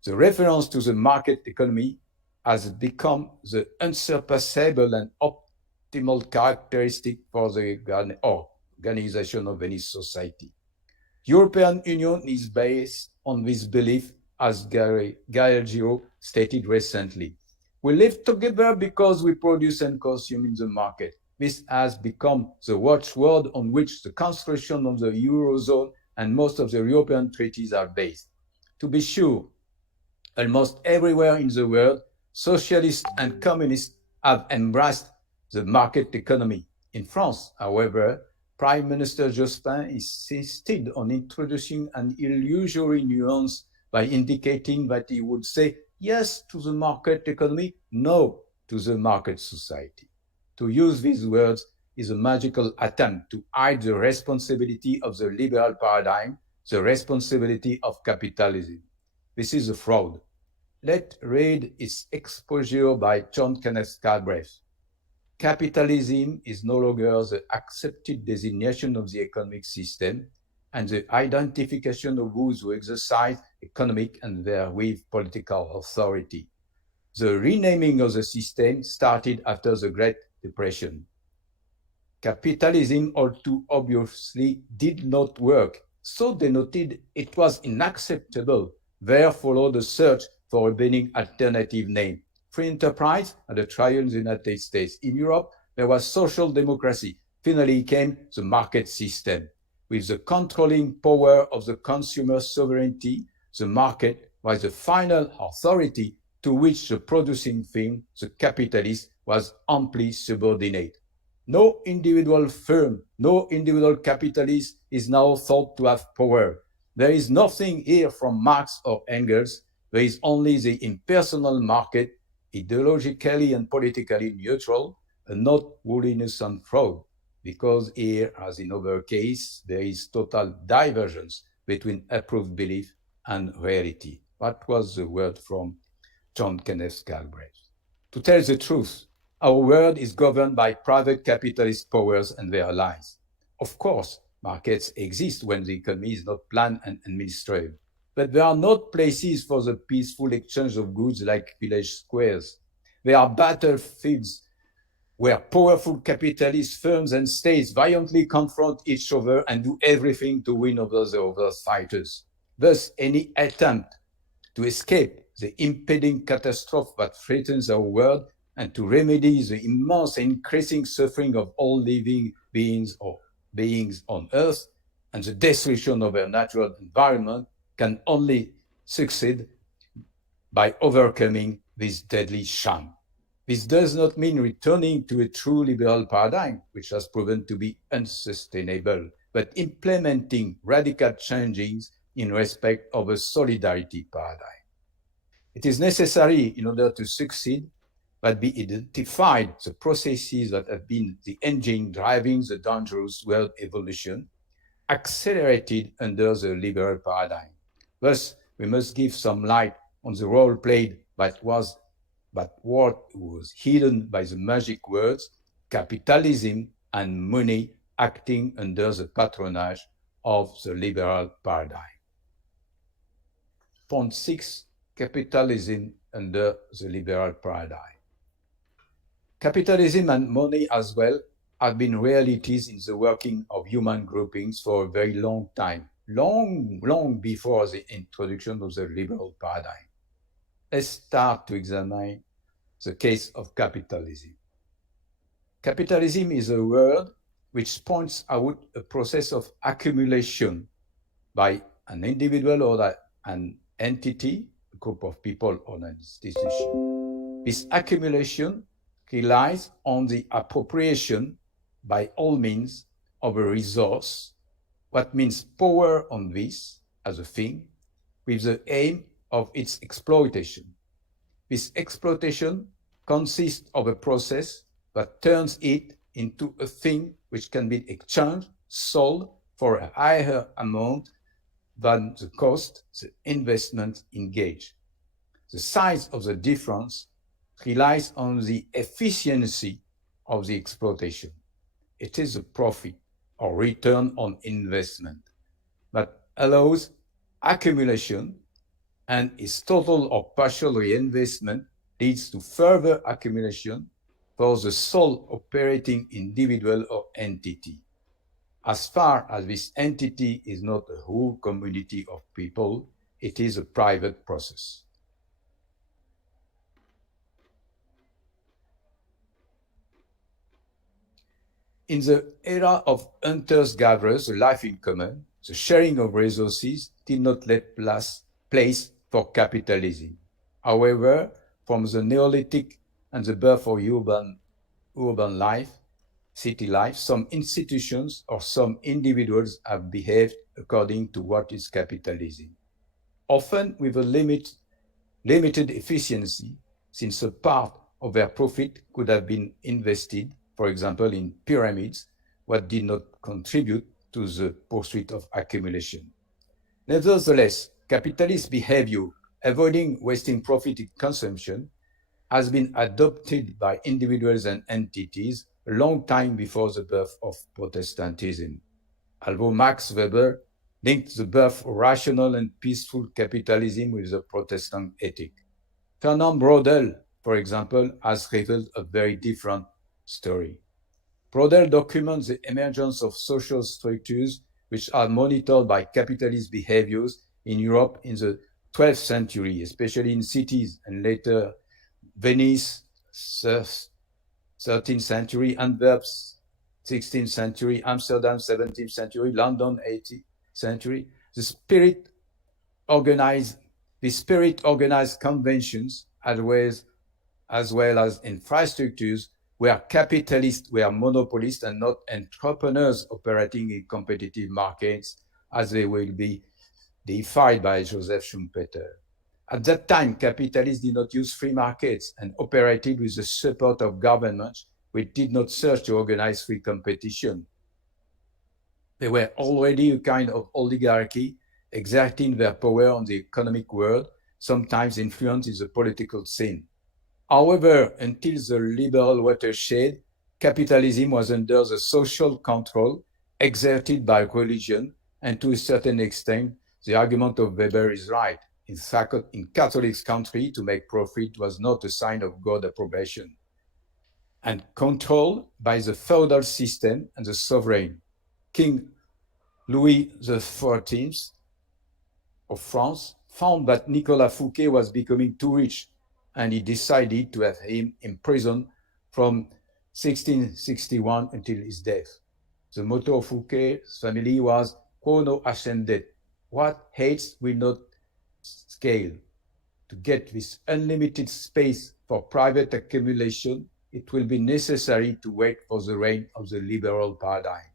The reference to the market economy has become the unsurpassable and optimal characteristic for the organization of any society. European Union is based on this belief, as Gabriela stated recently. We live together because we produce and consume in the market. This has become the watchword on which the construction of the Eurozone and most of the European treaties are based. To be sure, almost everywhere in the world, socialists and communists have embraced the market economy. In France, however, Prime Minister José insisted on introducing an illusory nuance by indicating that he would say yes to the market economy, no to the market society. To use these words is a magical attempt to hide the responsibility of the liberal paradigm, the responsibility of capitalism. This is a fraud. Let's read its exposure by John Kenneth Galbraith. Capitalism is no longer the accepted designation of the economic system and the identification of those who exercise economic and therewith political authority. The renaming of the system started after the Great Depression. Capitalism, all too obviously, did not work, so denoted it was unacceptable. There followed a search for a benign alternative name. Free enterprise had a trial in the United States. In Europe, there was social democracy. Finally came the market system. With the controlling power of the consumer sovereignty, the market was the final authority to which the producing thing, the capitalist, was amply subordinate. No individual firm, no individual capitalist is now thought to have power. There is nothing here from Marx or Engels. There is only the impersonal market, ideologically and politically neutral, and not wooliness and fraud, because here, as in other cases, there is total divergence between approved belief and reality. That was the word from John Kenneth Galbraith. To tell the truth, our world is governed by private capitalist powers and their allies. Of course, markets exist when the economy is not planned and administered. But there are not places for the peaceful exchange of goods like village squares. They are battlefields where powerful capitalist firms and states violently confront each other and do everything to win over the other fighters. Thus, any attempt to escape the impending catastrophe that threatens our world and to remedy the immense and increasing suffering of all living beings or beings on Earth and the destruction of our natural environment can only succeed by overcoming this deadly sham. This does not mean returning to a true liberal paradigm, which has proven to be unsustainable, but implementing radical changes in respect of a solidarity paradigm. It is necessary in order to succeed that be identified the processes that have been the engine driving the dangerous world evolution, accelerated under the liberal paradigm. Thus, we must give some light on the role played by what was hidden by the magic words capitalism and money acting under the patronage of the liberal paradigm. Point 6, capitalism under the liberal paradigm. Capitalism and money as well have been realities in the working of human groupings for a very long time, long before the introduction of the liberal paradigm. Let's start to examine the case of capitalism. Capitalism is a word which points out a process of accumulation by an individual or an entity, a group of people or an institution. This accumulation relies on the appropriation by all means of a resource, what means power on this as a thing, with the aim of its exploitation. This exploitation consists of a process that turns it into a thing which can be exchanged, sold for a higher amount than the cost, the investment engaged. The size of the difference relies on the efficiency of the exploitation. It is a profit or return on investment that allows accumulation, and its total or partial reinvestment leads to further accumulation for the sole operating individual or entity. As far as this entity is not a whole community of people, it is a private process. In the era of hunters-gatherers, the life in common, the sharing of resources did not let place for capitalism. However, from the Neolithic and the birth of urban life, city life, some institutions or some individuals have behaved according to what is capitalism, often with a limited efficiency, since a part of their profit could have been invested, for example, in pyramids, what did not contribute to the pursuit of accumulation. Nevertheless, capitalist behavior, avoiding wasting profit in consumption, has been adopted by individuals and entities a long time before the birth of Protestantism. Although Max Weber linked the birth of rational and peaceful capitalism with the Protestant ethic. Fernand Braudel, for example, has revealed a very different story. Braudel documents the emergence of social structures which are monitored by capitalist behaviors in Europe in the 12th century, especially in cities, and later Venice, 13th century, Antwerp, 16th century, Amsterdam, 17th century, London, 18th century. The spirit organized conventions as well as infrastructures where capitalists were monopolists and not entrepreneurs operating in competitive markets, as they will be deified by Joseph Schumpeter. At that time, capitalists did not use free markets and operated with the support of governments, which did not search to organize free competition. They were already a kind of oligarchy, exerting their power on the economic world, sometimes influencing the political scene. However, until the liberal watershed, capitalism was under the social control exerted by religion, and to a certain extent, the argument of Weber is right. In fact, in Catholic country, to make profit was not a sign of God approbation. And controlled by the feudal system and the sovereign. King Louis XIV of France found that Nicolas Fouquet was becoming too rich and he decided to have him imprisoned from 1661 until his death. The motto of Fouquet's family was Quo ascendet, what hates will not scale. To get this unlimited space for private accumulation, it will be necessary to wait for the reign of the liberal paradigm.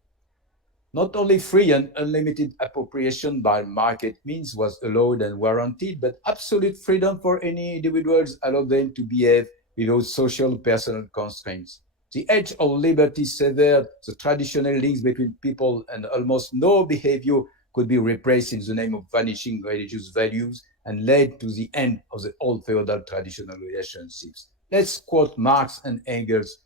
Not only free and unlimited appropriation by market means was allowed and warranted, but absolute freedom for any individuals allowed them to behave without social personal constraints. The age of liberty severed the traditional links between people, and almost no behavior could be repressed in the name of vanishing religious values, and led to the end of the old feudal traditional relationships. Let's quote Marx and Engels,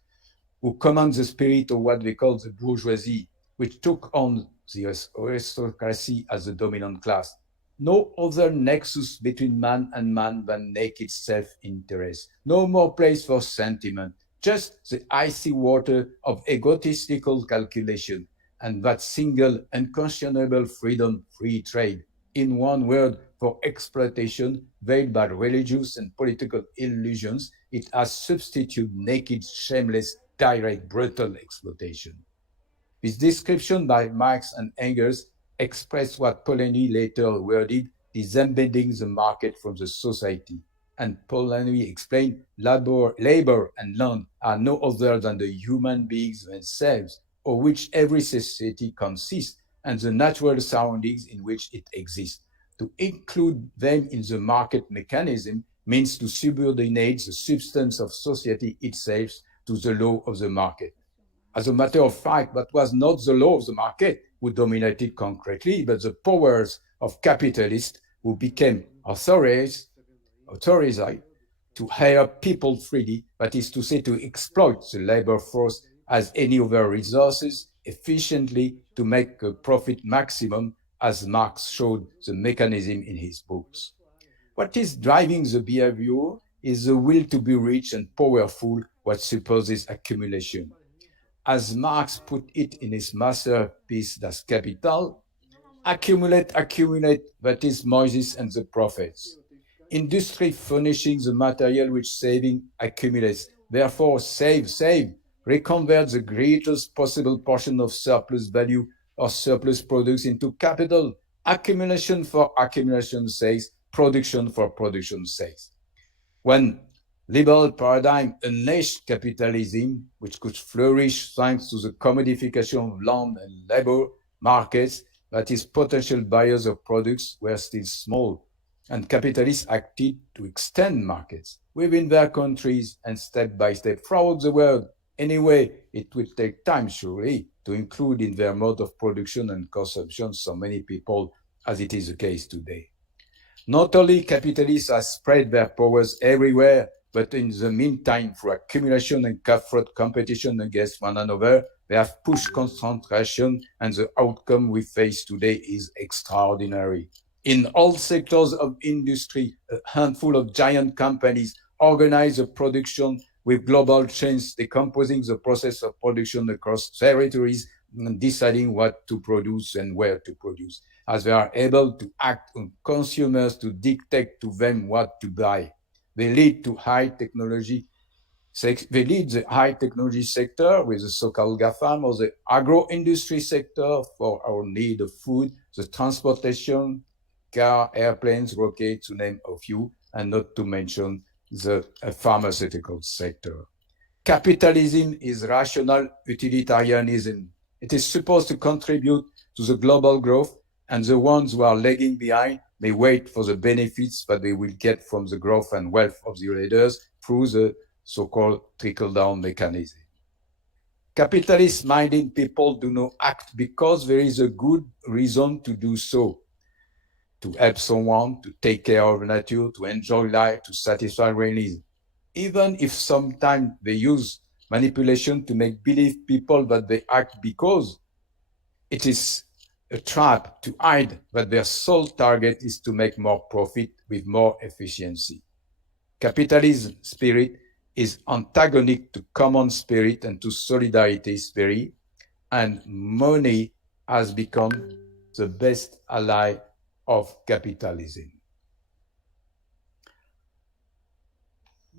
who command the spirit of what they call the bourgeoisie, which took on the aristocracy as the dominant class. No other nexus between man and man than naked self-interest. No more place for sentiment, just the icy water of egotistical calculation, and that single unconscionable freedom, free trade. In one word, for exploitation veiled by religious and political illusions, it has substituted naked, shameless, direct, brutal exploitation. This description by Marx and Engels expressed what Polanyi later worded disembedding the market from the society. And Polanyi explained labor and land are no other than the human beings themselves, of which every society consists, and the natural surroundings in which it exists. To include them in the market mechanism means to subordinate the substance of society itself to the law of the market. As a matter of fact, that was not the law of the market who dominated concretely, but the powers of capitalists who became authorized to hire people freely, that is to say, to exploit the labor force as any other resources efficiently to make a profit maximum, as Marx showed the mechanism in his books. What is driving the behavior is the will to be rich and powerful, what supposes accumulation. As Marx put it in his masterpiece Das Kapital, accumulate, that is Moses and the prophets. Industry furnishing the material which saving accumulates. Therefore, save, reconvert the greatest possible portion of surplus value or surplus products into capital. Accumulation for accumulation's sake, production for production's sake. When liberal paradigm unleashed capitalism, which could flourish thanks to the commodification of land and labor markets, that is, potential buyers of products were still small, and capitalists acted to extend markets within their countries and step by step throughout the world. Anyway, it will take time, surely, to include in their mode of production and consumption so many people as it is the case today. Not only capitalists have spread their powers everywhere, but in the meantime, through accumulation and cutthroat competition against one another, they have pushed concentration, and the outcome we face today is extraordinary. In all sectors of industry, a handful of giant companies organize the production with global chains, decomposing the process of production across territories and deciding what to produce and where to produce, as they are able to act on consumers to dictate to them what to buy. They lead the high technology sector with the so-called GAFAM, or the agro-industry sector for our need of food, the transportation, car, airplanes, rockets, to name a few, and not to mention the pharmaceutical sector. Capitalism is rational utilitarianism. It is supposed to contribute to the global growth, and the ones who are lagging behind may wait for the benefits that they will get from the growth and wealth of the leaders through the so-called trickle-down mechanism. Capitalist-minded people do not act because there is a good reason to do so. To help someone, to take care of nature, to enjoy life, to satisfy their needs. Even if sometimes they use manipulation to make believe people that they act because it is a trap to hide that their sole target is to make more profit with more efficiency. Capitalism spirit is antagonic to common spirit and to solidarity spirit, and money has become the best ally of capitalism.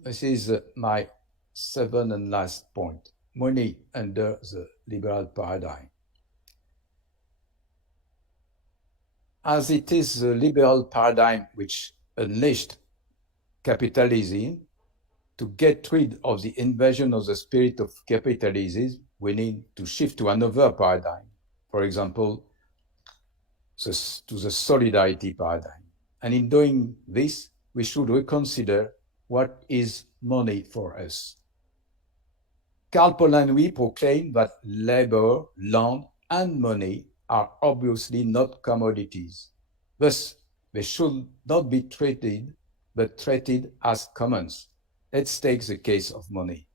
This is my seventh and last point, money under the liberal paradigm. As it is the liberal paradigm which unleashed capitalism, to get rid of the invasion of the spirit of capitalism, we need to shift to another paradigm. For example, to the solidarity paradigm. And in doing this, we should reconsider what is money for us. Karl Polanyi proclaimed that labor, land, and money are obviously not commodities. Thus, they should not be treated, but treated as commons. Let's take the case of money.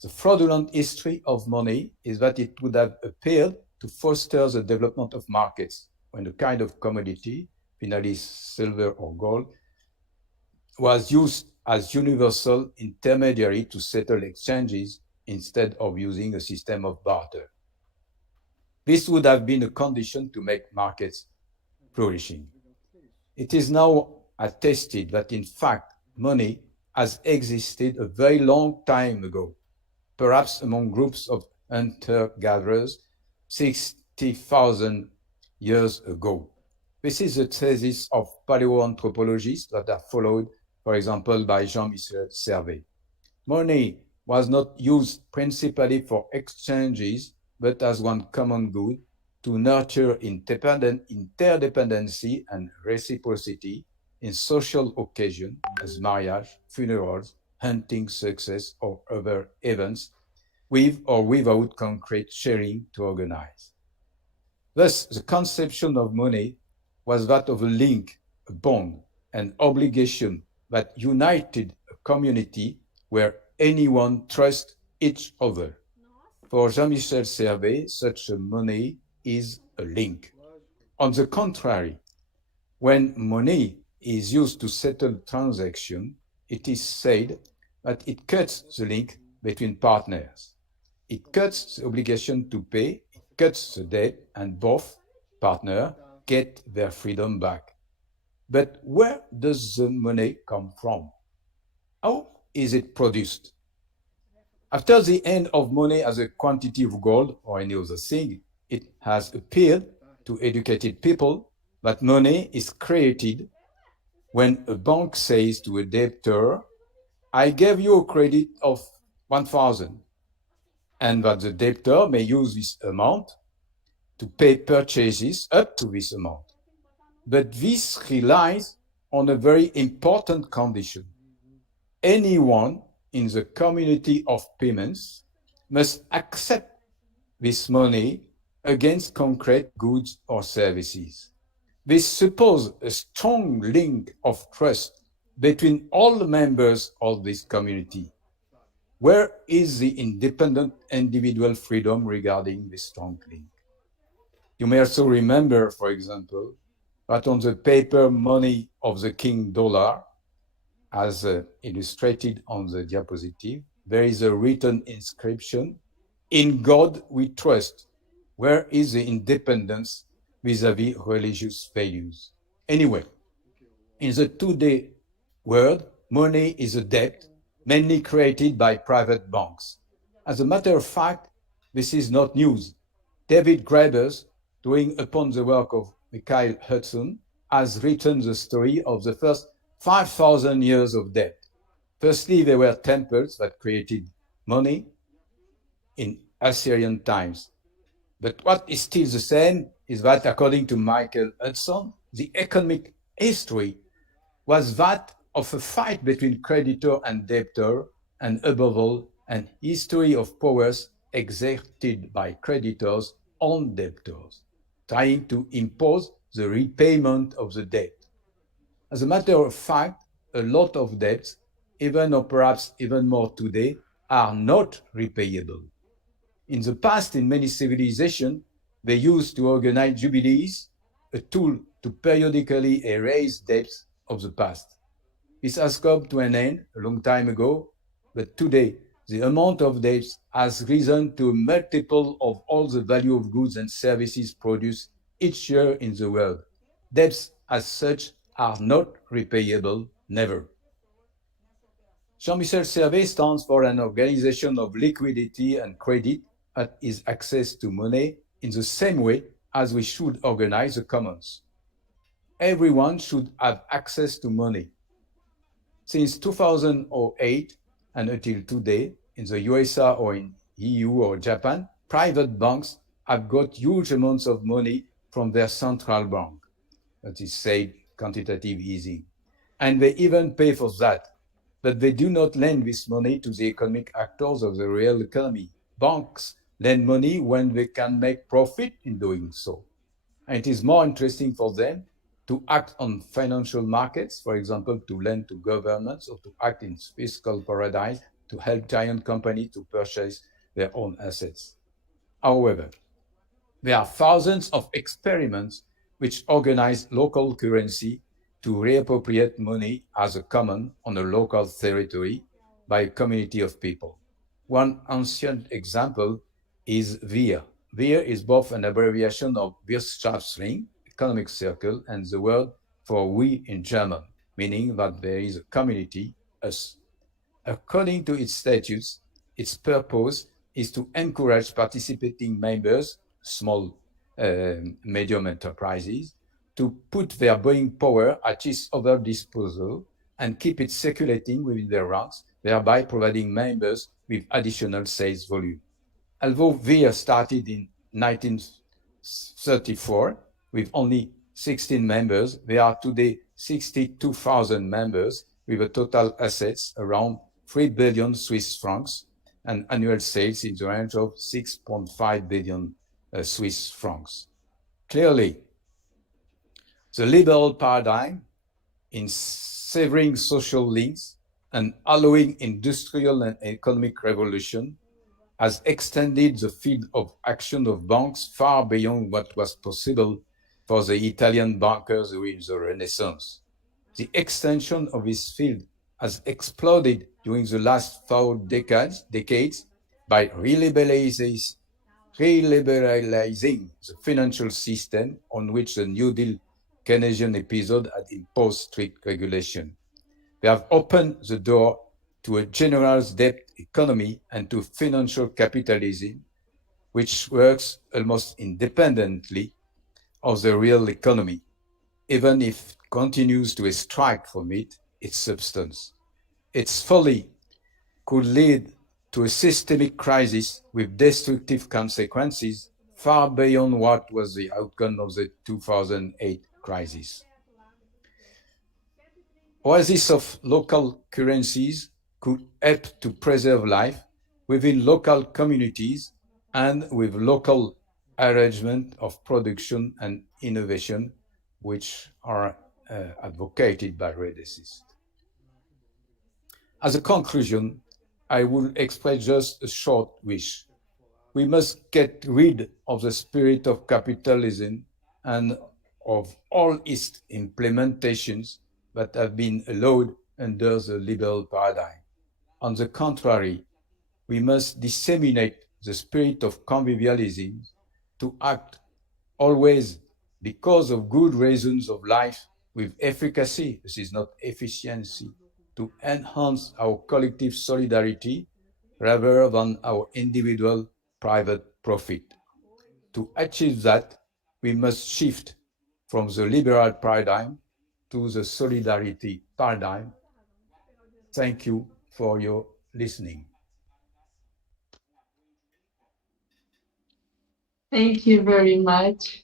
The fraudulent history of money is that it would have appeared to foster the development of markets when a kind of commodity, finally silver or gold, was used as universal intermediary to settle exchanges instead of using a system of barter. This would have been a condition to make markets flourishing. It is now attested that in fact money has existed a very long time ago, perhaps among groups of hunter-gatherers 60,000 years ago. This is the thesis of paleoanthropologists that are followed, for example, by Jean-Michel Servet. Money was not used principally for exchanges, but as one common good to nurture interdependency and reciprocity in social occasions as marriage, funerals, hunting success, or other events, with or without concrete sharing to organize. Thus, the conception of money was that of a link, a bond, an obligation that united a community where anyone trusts each other. For Jean-Michel Servet, such a money is a link. On the contrary, when money is used to settle transaction, it is said that it cuts the link between partners. It cuts the obligation to pay, it cuts the debt, and both partners get their freedom back. But where does the money come from? How is it produced? After the end of money as a quantity of gold or any other thing, it has appeared to educated people that money is created when a bank says to a debtor, I gave you a credit of 1,000, and that the debtor may use this amount to pay purchases up to this amount. But this relies on a very important condition. Anyone in the community of payments must accept this money against concrete goods or services. This supposes a strong link of trust between all the members of this community. Where is the independent individual freedom regarding this strong link? You may also remember, for example, that on the paper money of the king dollar, as illustrated on the diapositive, there is a written inscription, in God we trust. Where is the independence vis-à-vis religious values? Anyway, in the today world, money is a debt mainly created by private banks. As a matter of fact, this is not news. David Graeber's, drawing upon the work of Michael Hudson, has written the story of the first 5,000 years of debt. Firstly, there were temples that created money in Assyrian times. But what is still the same is that, according to Michael Hudson, the economic history was that of a fight between creditor and debtor, and above all, an history of powers exerted by creditors on debtors, trying to impose the repayment of the debt. As a matter of fact, a lot of debts, even or perhaps even more today, are not repayable. In the past, in many civilizations, they used to organize jubilees, a tool to periodically erase debts of the past. This has come to an end a long time ago, but today the amount of debts has risen to a multiple of all the value of goods and services produced each year in the world. Debts as such are not repayable, never. Jean-Michel Servet stands for an organization of liquidity and credit that is access to money in the same way as we should organize the commons. Everyone should have access to money. Since 2008 and until today, in the USA or in EU or Japan, private banks have got huge amounts of money from their central bank, that is said quantitative easing. And they even pay for that, but they do not lend this money to the economic actors of the real economy. Banks lend money when they can make profit in doing so. And it is more interesting for them to act on financial markets, for example, to lend to governments or to act in fiscal paradise to help giant companies to purchase their own assets. However, there are thousands of experiments which organize local currency to reappropriate money as a common on a local territory by a community of people. One ancient example is WIR. WIR is both an abbreviation of Wirtschaftsring, economic circle, and the word for we in German, meaning that there is a community, us. According to its statutes, its purpose is to encourage participating members, small, medium enterprises, to put their buying power at each other's disposal and keep it circulating within their ranks, thereby providing members with additional sales volume. Although WIR started in 1934 with only 16 members, there are today 62,000 members with a total assets around 3 billion Swiss francs and annual sales in the range of 6.5 billion Swiss francs. Clearly, the liberal paradigm in severing social links and allowing industrial and economic revolution has extended the field of action of banks far beyond what was possible for the Italian bankers during the Renaissance. The extension of this field has exploded during the last 4 decades by reliberalizing the financial system on which the New Deal Keynesian episode had imposed strict regulation. They have opened the door to a generous debt economy and to financial capitalism, which works almost independently of the real economy, even if it continues to extract from it its substance. Its folly could lead to a systemic crisis with destructive consequences far beyond what was the outcome of the 2008 crisis. Oasis of local currencies could help to preserve life within local communities and with local arrangement of production and innovation, which are advocated by Redesist. As a conclusion, I will express just a short wish. We must get rid of the spirit of capitalism and of all its implementations that have been allowed under the liberal paradigm. On the contrary, we must disseminate the spirit of convivialism to act always because of good reasons of life with efficacy, this is not efficiency, to enhance our collective solidarity rather than our individual private profit. To achieve that, we must shift from the liberal paradigm to the solidarity paradigm. Thank you for your listening. Thank you very much,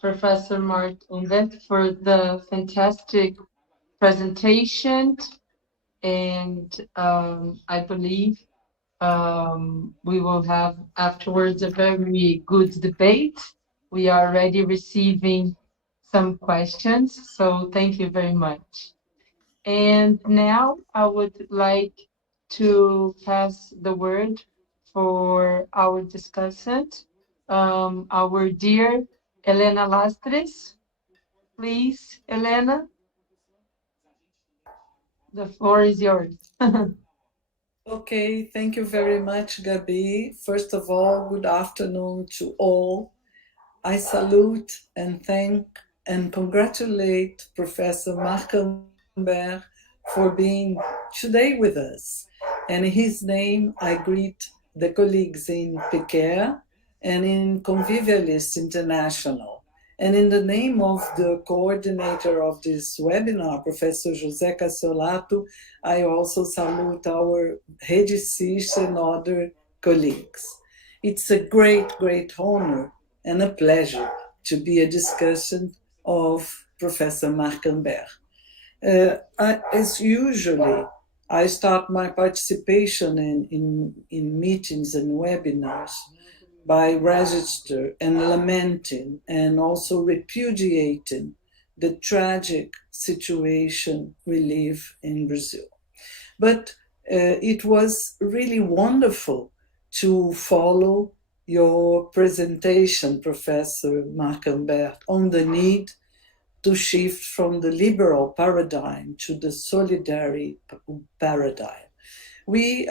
Professor Marc Humbert, for the fantastic presentation. And I believe we will have afterwards a very good debate. We are already receiving some questions, so thank you very much. And now I would like to pass the word for our discussant, our dear Helena Lastres. Please, Helena, the floor is yours. Okay, thank you very much, Gabi. First of all, good afternoon to all. I salute and thank and congratulate Professor Marc Humbert for being today with us. And in his name, I greet the colleagues in PICARE and in Convivialist International. And in the name of the coordinator of this webinar, Professor José Cassiolato, I also salute our Redesist and other colleagues. It's a great, great honor and a pleasure to be a discussion of Professor Marc Humbert. As usually, I start my participation in meetings and webinars by register and lamenting and also repudiating the tragic situation we live in Brazil. But it was really wonderful to follow your presentation, Professor Marc Humbert, on the need to shift from the liberal paradigm to the Solidary paradigm. We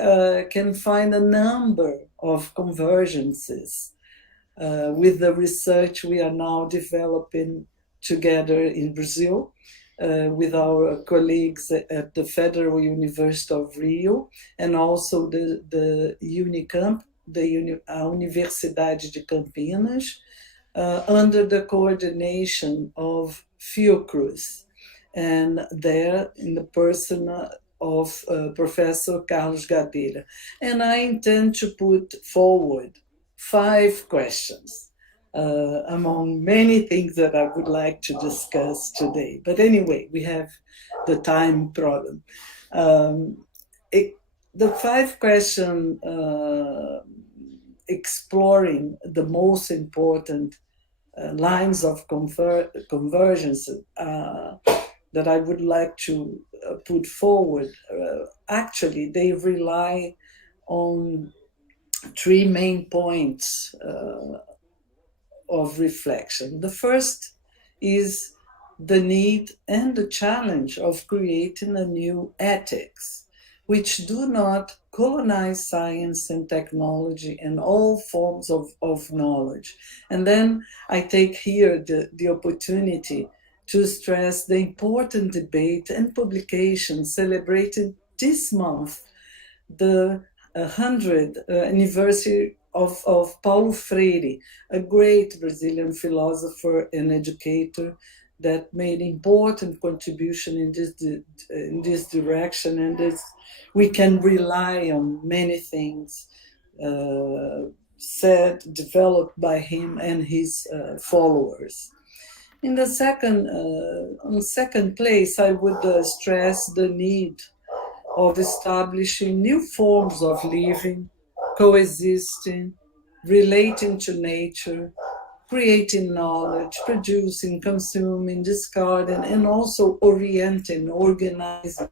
can find a number of convergences with the research we are now developing together in Brazil with our colleagues at the Federal University of Rio and also the Unicamp, the Universidade de Campinas, under the coordination of Fiocruz, and there in the person of Professor Carlos Gabriela. And I intend to put forward 5 questions among many things that I would like to discuss today. But anyway, we have the time problem. The 5 questions exploring the most important lines of convergence that I would like to put forward, actually they rely on 3 main points of reflection. The first is the need and the challenge of creating a new ethics, which do not colonize science and technology and all forms of knowledge. And then I take here the opportunity to stress the important debate and publication celebrated this month, the 100th anniversary of Paulo Freire, a great Brazilian philosopher and educator that made important contribution in this direction, and we can rely on many things said, developed by him and his followers. In the second place, I would stress the need of establishing new forms of living, coexisting, relating to nature, creating knowledge, producing, consuming, discarding, and also orienting, organizing,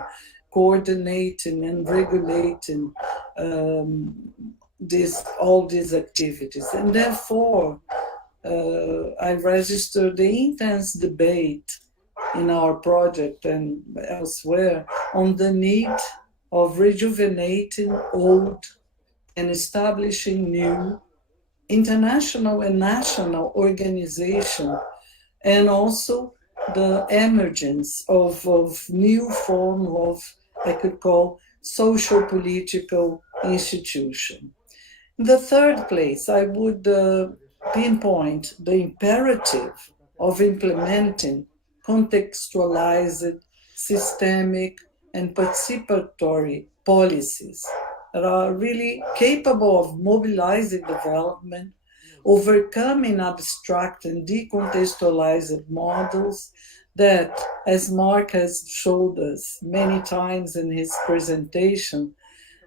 coordinating, and regulating all these activities. And therefore, I registered the intense debate in our project and elsewhere on the need of rejuvenating old and establishing new international and national organization, and also the emergence of new form of, I could call, social political institution. In the third place, I would pinpoint the imperative of implementing contextualized, systemic, and participatory policies that are really capable of mobilizing development, overcoming abstract and decontextualized models that, as Marc has showed us many times in his presentation,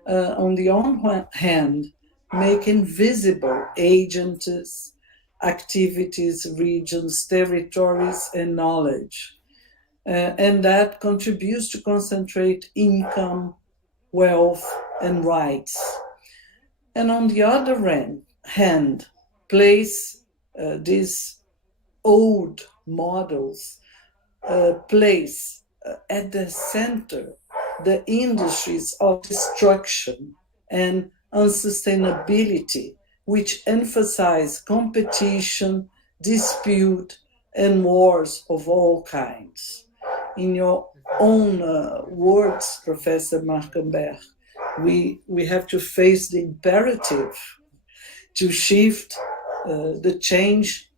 on the one hand, make invisible agents, activities, regions, territories, and knowledge. And that contributes to concentrate income, wealth, and rights. And on the other hand, place these old models, place at the center the industries of destruction and unsustainability, which emphasize competition, dispute, and wars of all kinds. In your own words, Professor Marc Humbert, we have to face the imperative to shift the change,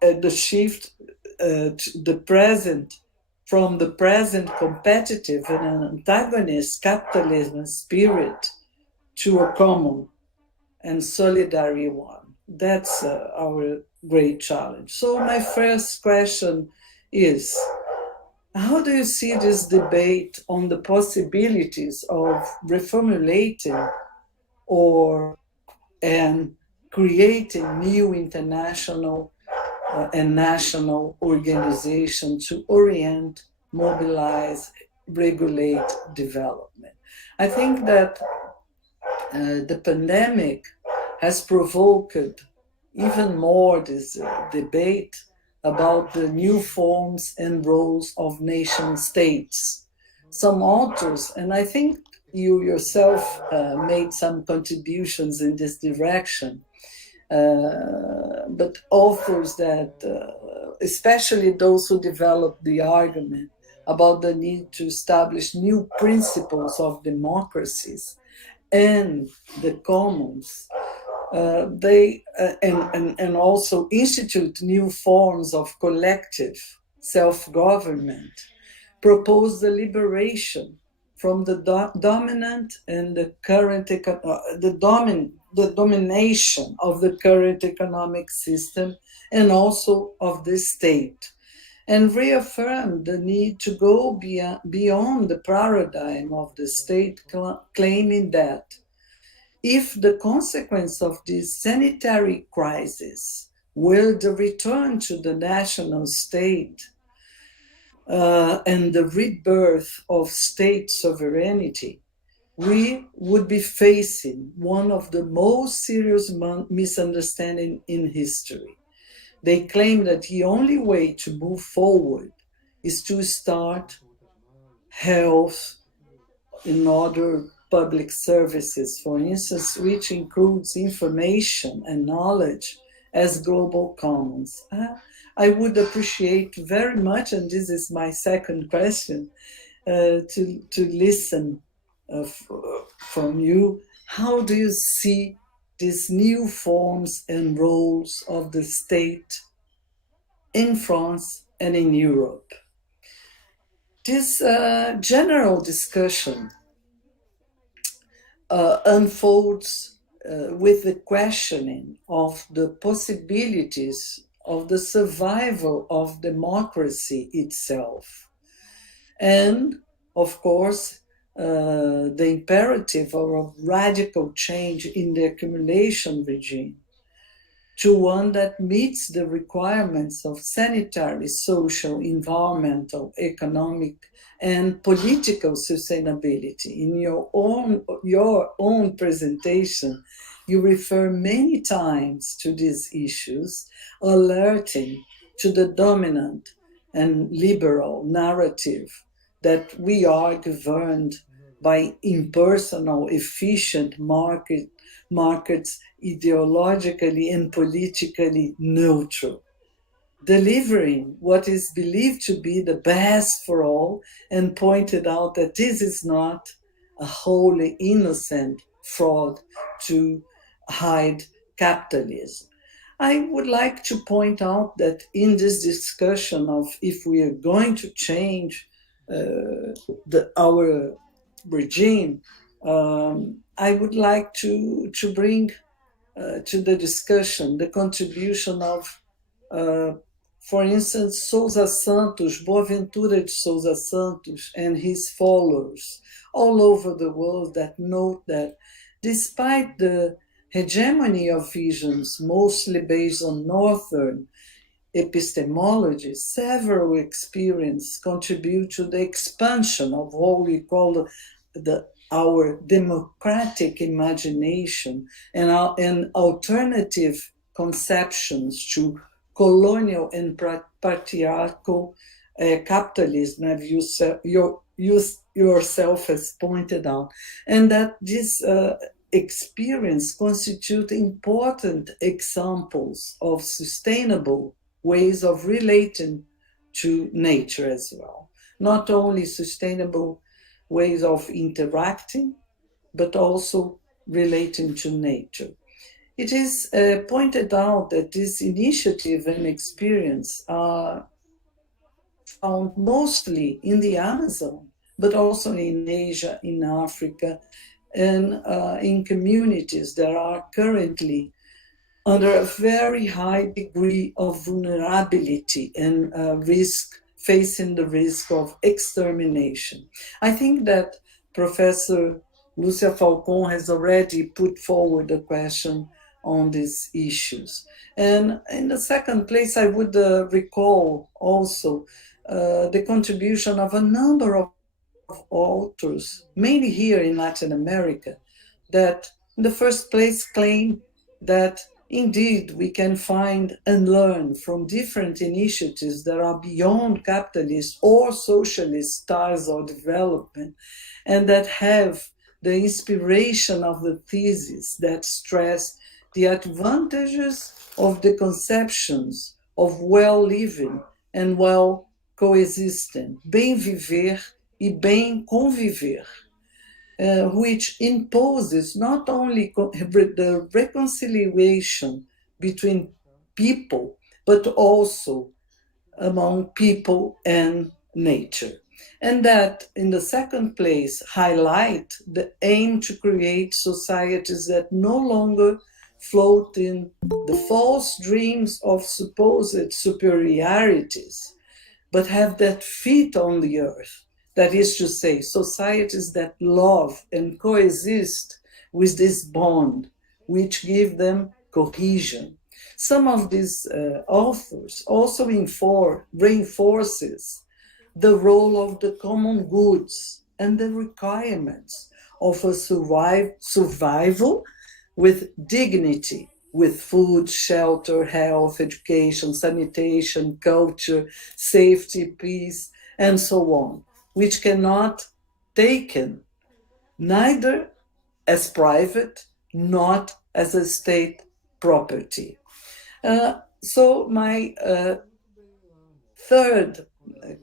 the shift to the present, from the present competitive and antagonist capitalism spirit to a common and solidary one. That's our great challenge. So my first question is, how do you see this debate on the possibilities of reformulating and creating new international and national organizations to orient, mobilize, regulate development? I think that the pandemic has provoked even more this debate about the new forms and roles of nation states. Some authors, and I think you yourself made some contributions in this direction, but authors that, especially those who developed the argument about the need to establish new principles of democracies and the commons, they and also institute new forms of collective self-government, propose the liberation from the dominant and the current the domination of the current economic system and also of the state, and reaffirm the need to go beyond the paradigm of the state, claiming that if the consequence of this sanitary crisis were the return to the national state and the rebirth of state sovereignty, we would be facing one of the most serious misunderstandings in history. They claim that the only way to move forward is to start health in other public services, for instance, which includes information and knowledge as global commons. I would appreciate very much, and this is my second question, to listen from you. How do you see these new forms and roles of the state in France and in Europe? This general discussion unfolds with the questioning of the possibilities of the survival of democracy itself. And, of course, the imperative of a radical change in the accumulation regime to one that meets the requirements of sanitary, social, environmental, economic, and political sustainability. In your own presentation, you refer many times to these issues, alerting to the dominant and liberal narrative that we are governed by impersonal, efficient markets, ideologically and politically neutral, delivering what is believed to be the best for all, and pointed out that this is not a wholly innocent fraud to hide capitalism. I would like to point out that in this discussion of if we are going to change our regime, I would like to bring to the discussion the contribution of, for instance, Sousa Santos, Boaventura de Sousa Santos, and his followers all over the world that note that despite the hegemony of visions, mostly based on Northern epistemology, several experiences contribute to the expansion of what we call our democratic imagination and alternative conceptions to colonial and patriarchal capitalism, as you yourself has pointed out, and that this experience constitute important examples of sustainable ways of relating to nature as well. not only sustainable ways of interacting, but also relating to nature. It is pointed out that this initiative and experience are found mostly in the Amazon, but also in Asia, in Africa, and in communities that are currently under a very high degree of vulnerability and risk, facing the risk of extermination. I think that Professor Lúcia Falcon has already put forward a question on these issues. And in the second place, I would recall also the contribution of a number of authors, mainly here in Latin America, that in the first place claim that indeed we can find and learn from different initiatives that are beyond capitalist or socialist styles of development, and that have the inspiration of the thesis that stress the advantages of the conceptions of well-living and well coexisting, bem viver e bem conviver, which imposes not only the reconciliation between people, but also among people and nature. And that, in the second place, highlight the aim to create societies that no longer float in the false dreams of supposed superiorities, but have that feet on the earth. That is to say, societies that love and coexist with this bond, which give them cohesion. Some of these authors also reinforces the role of the common goods and the requirements of a survival with dignity, with food, shelter, health, education, sanitation, culture, safety, peace, and so on, which cannot taken neither as private, not as a state property. So my third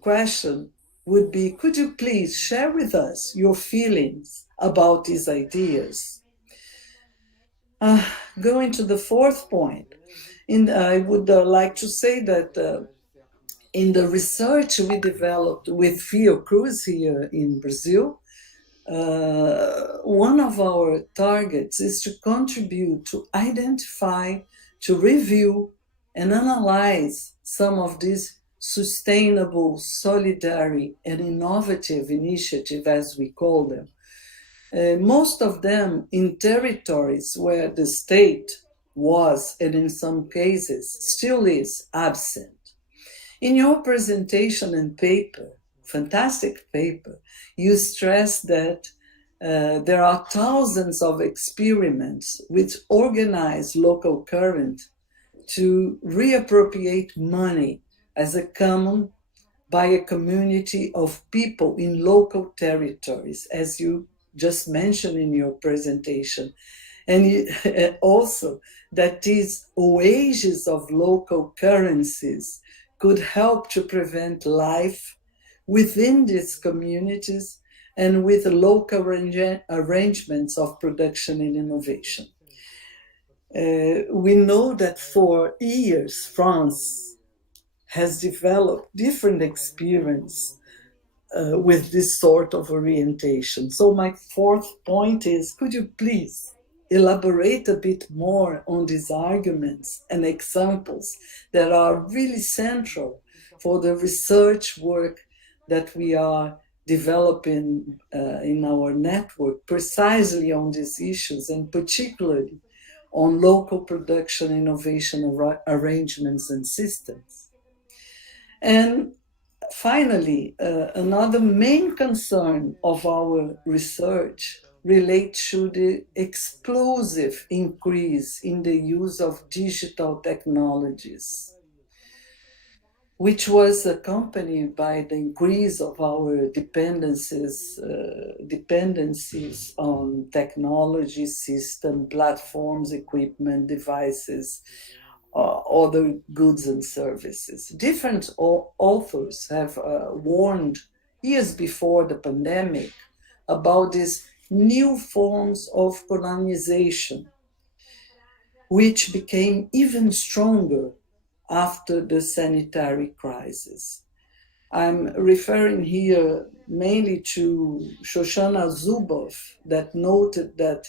question would be, could you please share with us your feelings about these ideas? Going to the fourth point, I would like to say that in the research we developed with Fiocruz here in Brazil, one of our targets is to contribute to identify, to review, and analyze some of these sustainable, solidary, and innovative initiatives, as we call them. Most of them in territories where the state was, and in some cases still is, absent. In your presentation and paper, fantastic paper, you stress that there are thousands of experiments which organize local current to reappropriate money as a common by a community of people in local territories, as you just mentioned in your presentation. And also that these oases of local currencies could help to prevent life within these communities and with local arrangements of production and innovation. We know that for years, France has developed different experience with this sort of orientation. So my fourth point is, could you please elaborate a bit more on these arguments and examples that are really central for the research work that we are developing in our network, precisely on these issues, and particularly on local production, innovation, arrangements, and systems. And finally, another main concern of our research relates to the explosive increase in the use of digital technologies, which was accompanied by the increase of our dependencies on technology, system, platforms, equipment, devices, other goods and services. Different authors have warned years before the pandemic about these new forms of colonization, which became even stronger after the sanitary crisis. I'm referring here mainly to Shoshana Zuboff, that noted that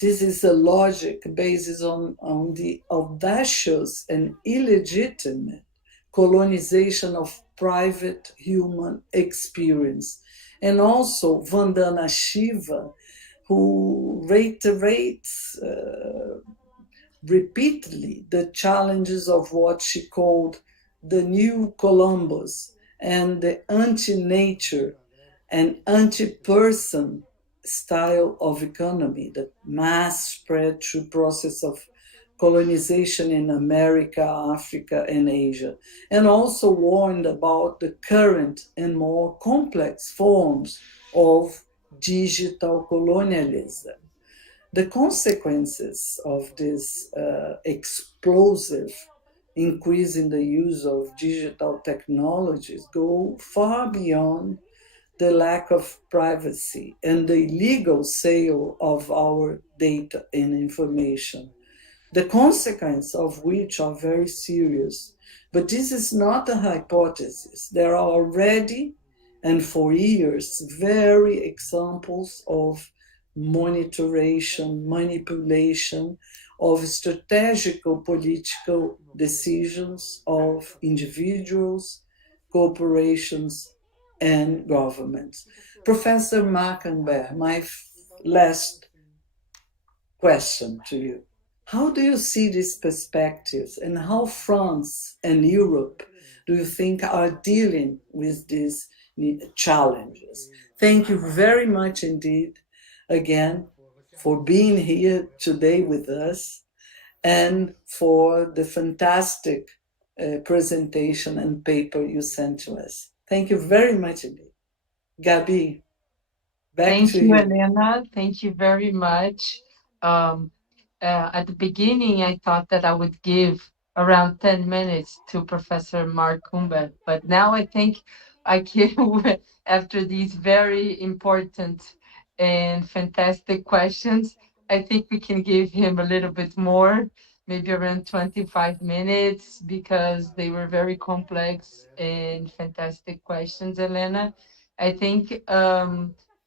this is a logic based on the audacious and illegitimate colonization of private human experience. And also Vandana Shiva, who reiterates repeatedly the challenges of what she called the new Columbus and the anti-nature and anti-person style of economy that mass spread through process of colonization in America, Africa, and Asia, and also warned about the current and more complex forms of digital colonialism. The consequences of this explosive increase in the use of digital technologies go far beyond the lack of privacy and the illegal sale of our data and information, the consequences of which are very serious. But this is not a hypothesis. There are already, and for years, very examples of monitoration, manipulation of strategical political decisions of individuals, corporations, and governments. Professor Marc, my last question to you. How do you see these perspectives, and how France and Europe do you think are dealing with these challenges? Thank you very much indeed, again, for being here today with us and for the fantastic presentation and paper you sent to us. Thank you very much indeed. Gabi, back to you. Thank you, Helena. Thank you very much. At the beginning, I thought that I would give around 10 minutes to Professor Marc Humbert, but now I think I can, after these very important and fantastic questions, I think we can give him a little bit more, maybe around 25 minutes, because they were very complex and fantastic questions, Helena. I think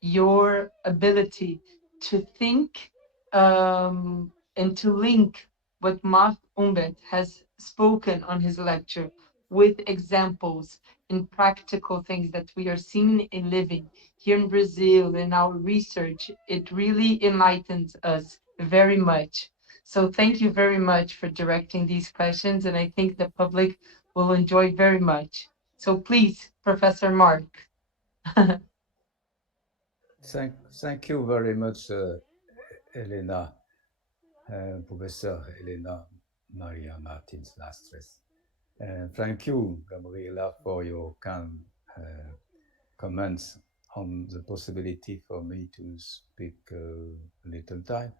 your ability to think and to link what Marc Humbert has spoken on his lecture with examples and practical things that we are seeing and living here in Brazil in our research, it really enlightens us very much. So thank you very much for directing these questions, and I think the public will enjoy very much. So please, Professor Marc. Thank you very much, Helena, Professor Helena Maria Martins Lastres. And thank you, Gabriela, for your kind comments on the possibility for me to speak a little time.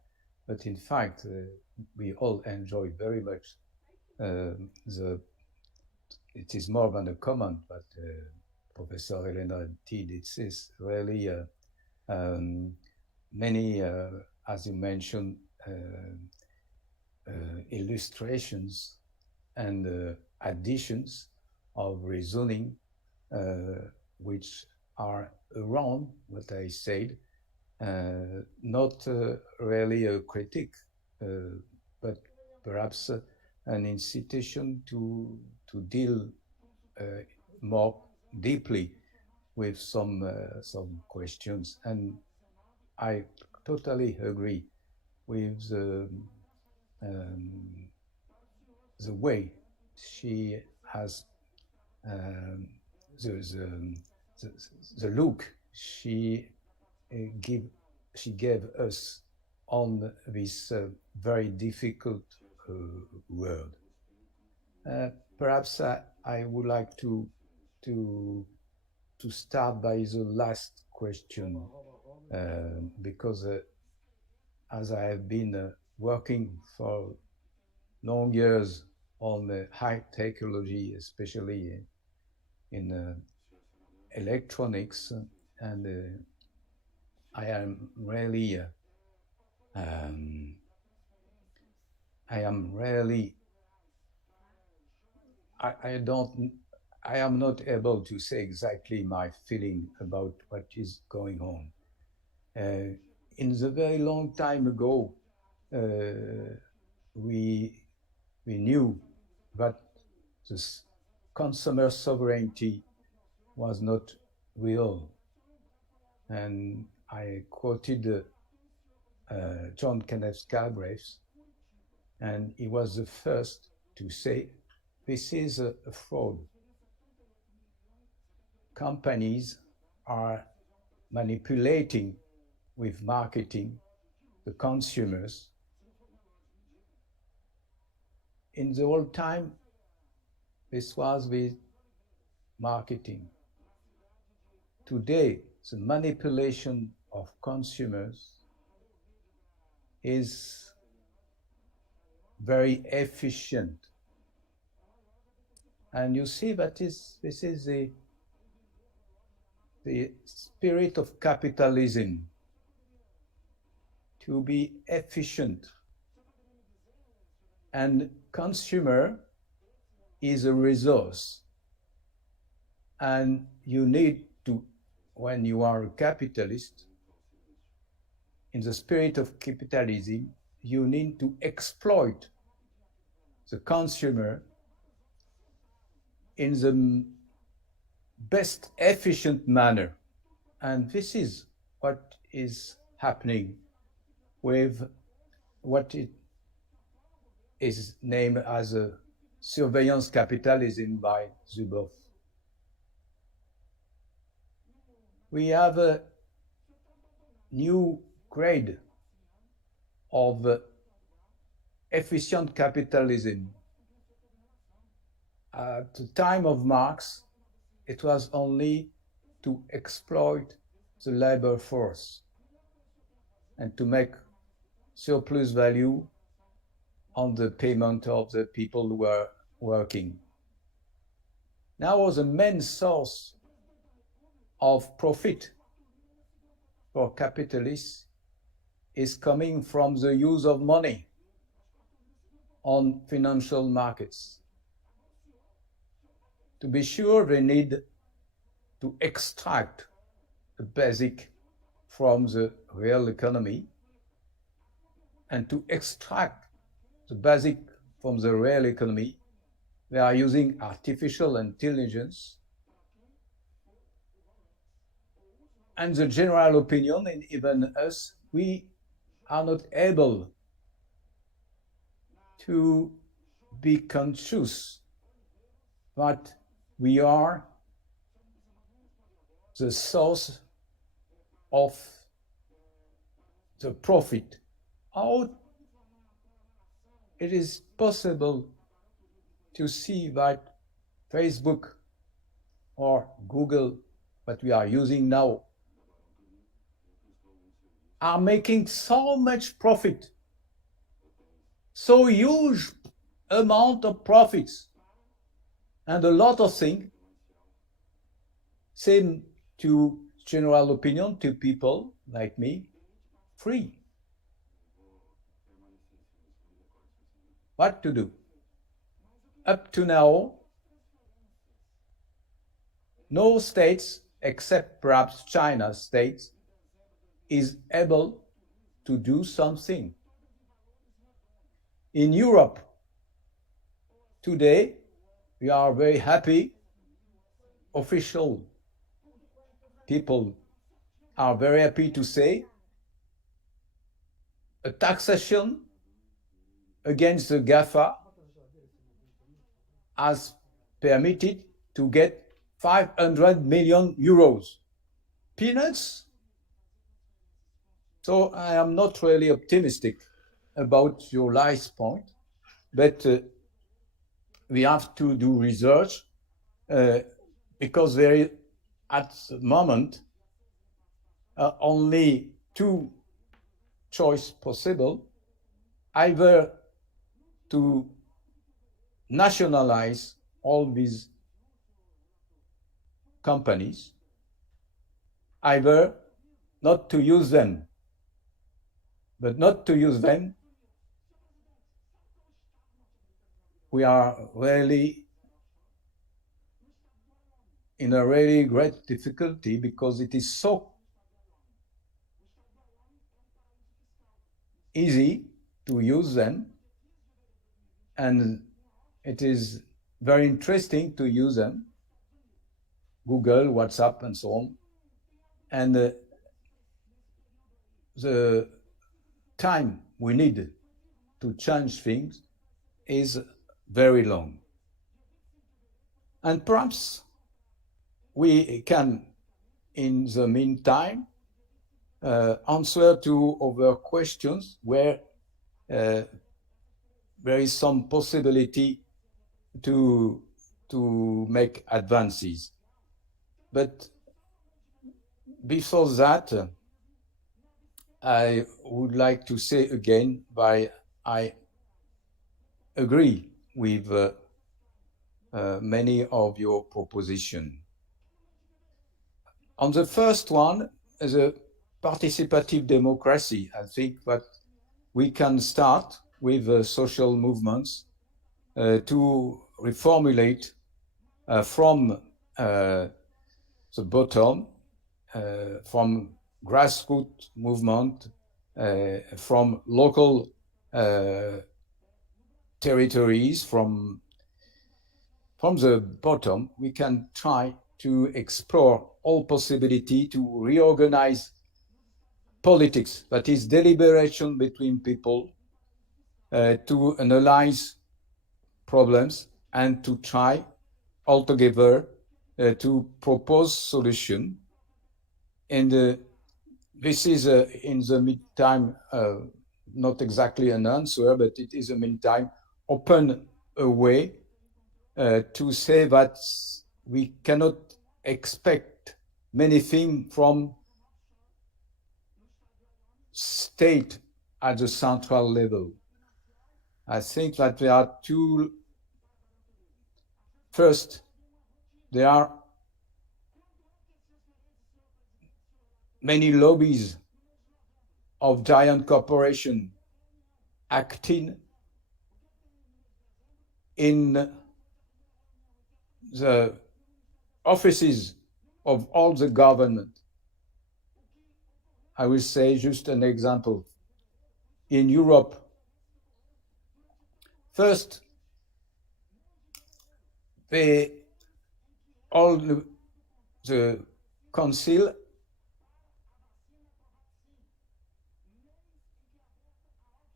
But in fact, we all enjoy very much it is more than a comment, but Professor Helena indeed, it is really many, as you mentioned, illustrations and additions of reasoning which are around what I said, not really a critique, but perhaps an incitation to deal more deeply with some questions. And I totally agree with the way she has the look she gave us on this very difficult word. Perhaps I would like to start by the last question, because as I have been working for long years on high technology, especially in electronics, and I am really I am not able to say exactly my feeling about what is going on. In the very long time ago, we knew that this consumer sovereignty was not real. And I quoted John Kenneth Galbraith, and he was the first to say, this is a fraud. Companies are manipulating with marketing the consumers. In the old time, this was with marketing. Today, the manipulation of consumers is very efficient. And you see that this is the spirit of capitalism, to be efficient. And consumer is a resource. And you need to, when you are a capitalist, in the spirit of capitalism, you need to exploit the consumer in the best efficient manner. And this is what is happening with what it is named as a surveillance capitalism by Zuboff. We have a new grade of efficient capitalism. At the time of Marx, it was only to exploit the labor force and to make surplus value on the payment of the people who are working. Now the main source of profit for capitalists is coming from the use of money on financial markets. To be sure, they need to extract the basic from the real economy, and to extract the basic from the real economy, they are using artificial intelligence. And the general opinion, and even us, we are not able to be conscious that we are the source of the profit. How it is possible to see that Facebook or Google, that we are using now, are making so much profit, so huge amount of profits, and a lot of things seem to general opinion, to people like me, free. What to do? Up to now, no states, except perhaps China's states, is able to do something. In Europe, today, we are very happy. Official people are very happy to say a taxation against the GAFA has permitted to get 500 million euros. Peanuts? So I am not really optimistic about your last point, but we have to do research because there is, at the moment, only two choices possible: either to nationalize all these companies either not to use them, but not to use them, we are really in a really great difficulty because it is so easy to use them, and it is very interesting to use them, Google, WhatsApp, and so on. And the time we need to change things is very long. And perhaps we can, in the meantime, answer to other questions where there is some possibility to make advances. But before that, I would like to say again I agree with many of your propositions. On the first one, the participative democracy, I think that we can start with social movements to reformulate from the bottom, from grassroots movement, from local territories, from the bottom. We can try to explore all possibility to reorganize politics, that is deliberation between people, to analyze problems and to try altogether to propose solution. And this is in the meantime not exactly an answer, but it is in the meantime open a way to say that we cannot expect many things from state at the central level. I think that there are two. First, there are many lobbies of giant corporations acting in the offices of all the government. I will say just an example. In Europe, first, all the council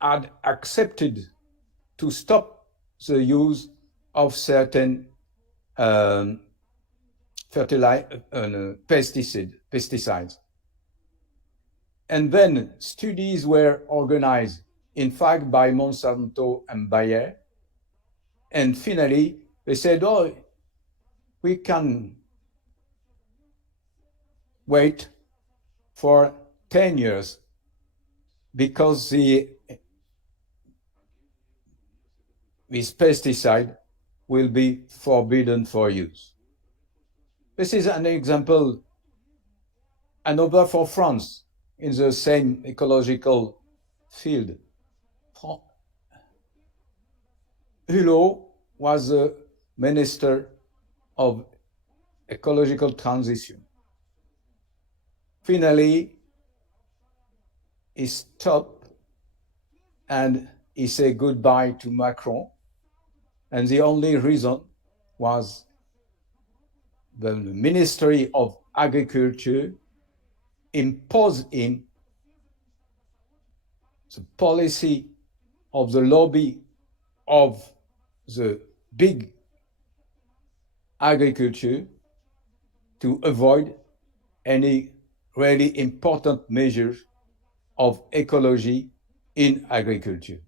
had accepted to stop the use of certain pesticides. And then studies were organized, in fact, by Monsanto and Bayer. And finally, they said, oh, we can wait for 10 years because this pesticide will be forbidden for use. This is an example, another for France in the same ecological field. Hulot was the Minister of Ecological Transition. Finally, he stopped and he said goodbye to Macron. And the only reason was the Ministry of Agriculture imposed him the policy of the lobby of the big agriculture to avoid any really important measures of ecology in agriculture.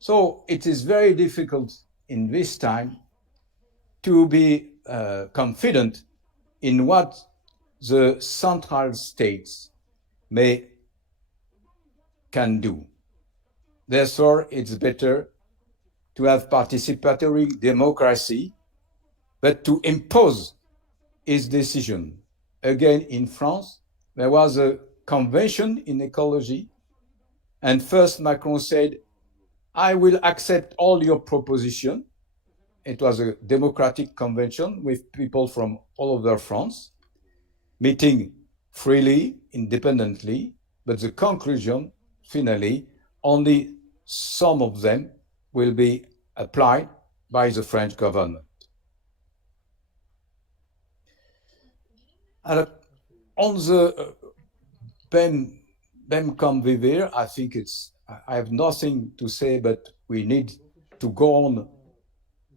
So it is very difficult in this time to be confident in what the central states can do. Therefore, it's better to have participatory democracy, but to impose its decision again in France, there was a convention in ecology, and first Macron said, I will accept all your propositions. It was a democratic convention with people from all over France, meeting freely, independently, but the conclusion, finally, only some of them will be applied by the French government. And on the BEM Convivir, I think I have nothing to say, but we need to go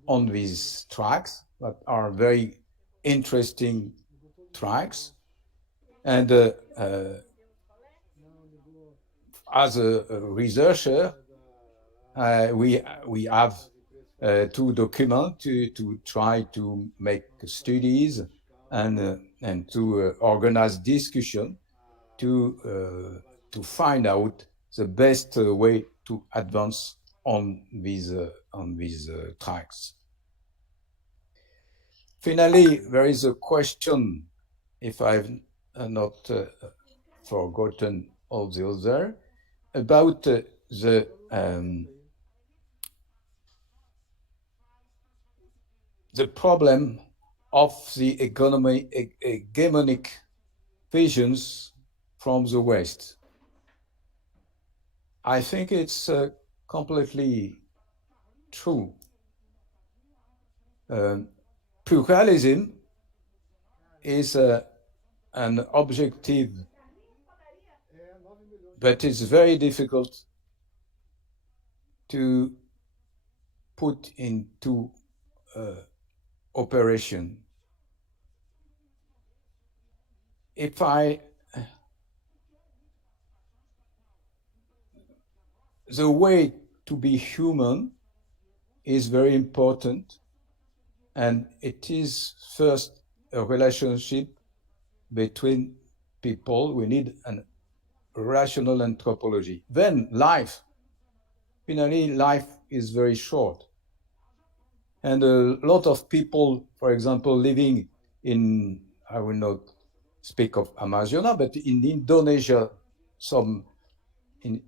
on these tracks that are very interesting tracks. And as a researcher, we have to document, to try to make studies and to organize discussion to find out the best way to advance on these tracks. Finally, there is a question, if I've not forgotten all the other, about the problem of the hegemonic visions from the West. I think it's completely true. Pluralism is an objective, but it's very difficult to put into operation. The way to be human is very important, and it is first a relationship between people. We need a rational anthropology. Then life, finally, life is very short. And a lot of people, for example, living in, I will not speak of Amazonas, but in Indonesia, some in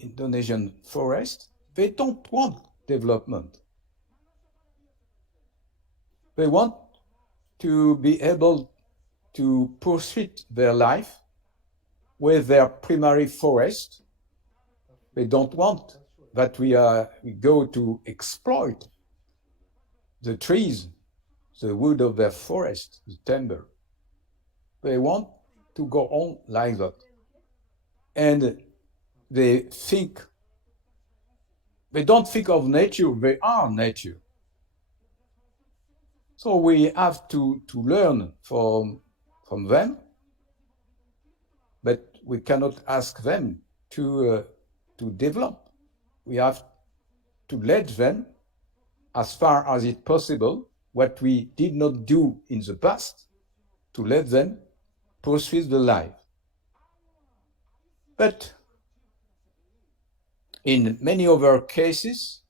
Indonesian forest, they don't want development. They want to be able to pursue their life with their primary forest. They don't want that we go to exploit the trees, the wood of their forest, the timber. They want to go on like that. And they don't think of nature, they are nature. So we have to learn from them, but we cannot ask them to develop. We have to let them, as far as it's possible, what we did not do in the past, to let them pursue the life. But in many other cases,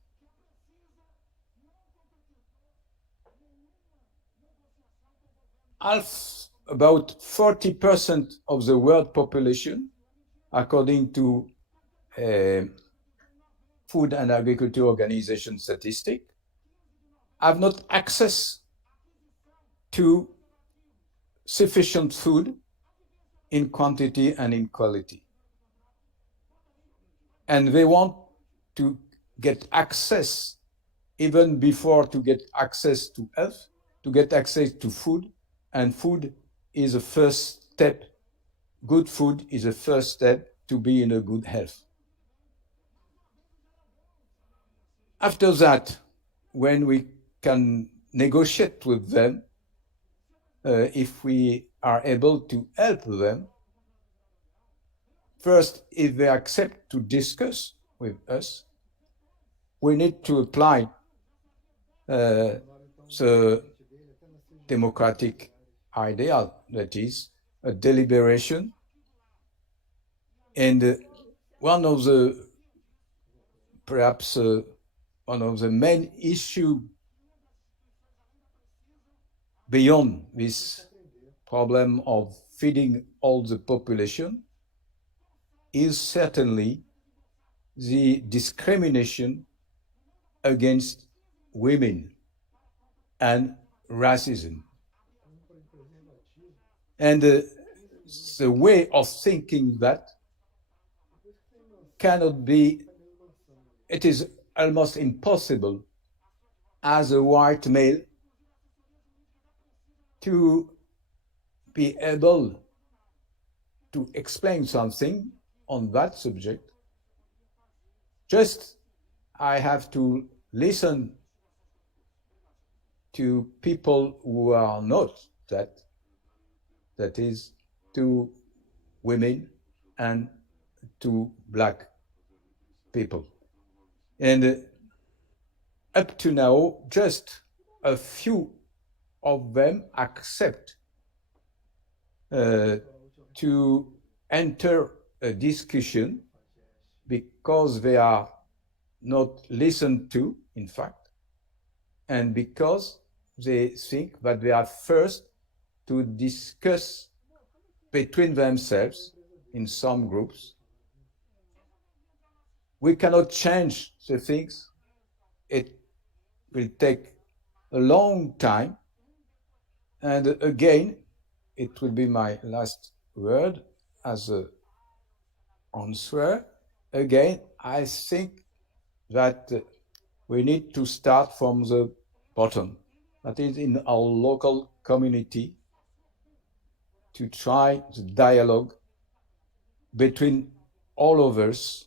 about 40% of the world population, according to Food and Agriculture Organization statistic, have not access to sufficient food in quantity and in quality. And they want to get access, even before to get access to health, to get access to food, and food is a first step. Good food is a first step to be in a good health. After that, when we can negotiate with them, if we are able to help them, first, if they accept to discuss with us, we need to apply the democratic ideal, that is, a deliberation. And one of the main issues beyond this problem of feeding all the population is certainly the discrimination against women and racism. And the way of thinking that cannot be, it is almost impossible as a white male to be able to explain something on that subject. Just I have to listen to people who are not that is to women and to Black people. And up to now, just a few of them accept to enter a discussion because they are not listened to, in fact, and because they think that they are first to discuss between themselves in some groups. We cannot change the things. It will take a long time. And again, it will be my last word as an answer. Again, I think that we need to start from the bottom, that is in our local community, to try the dialogue between all of us,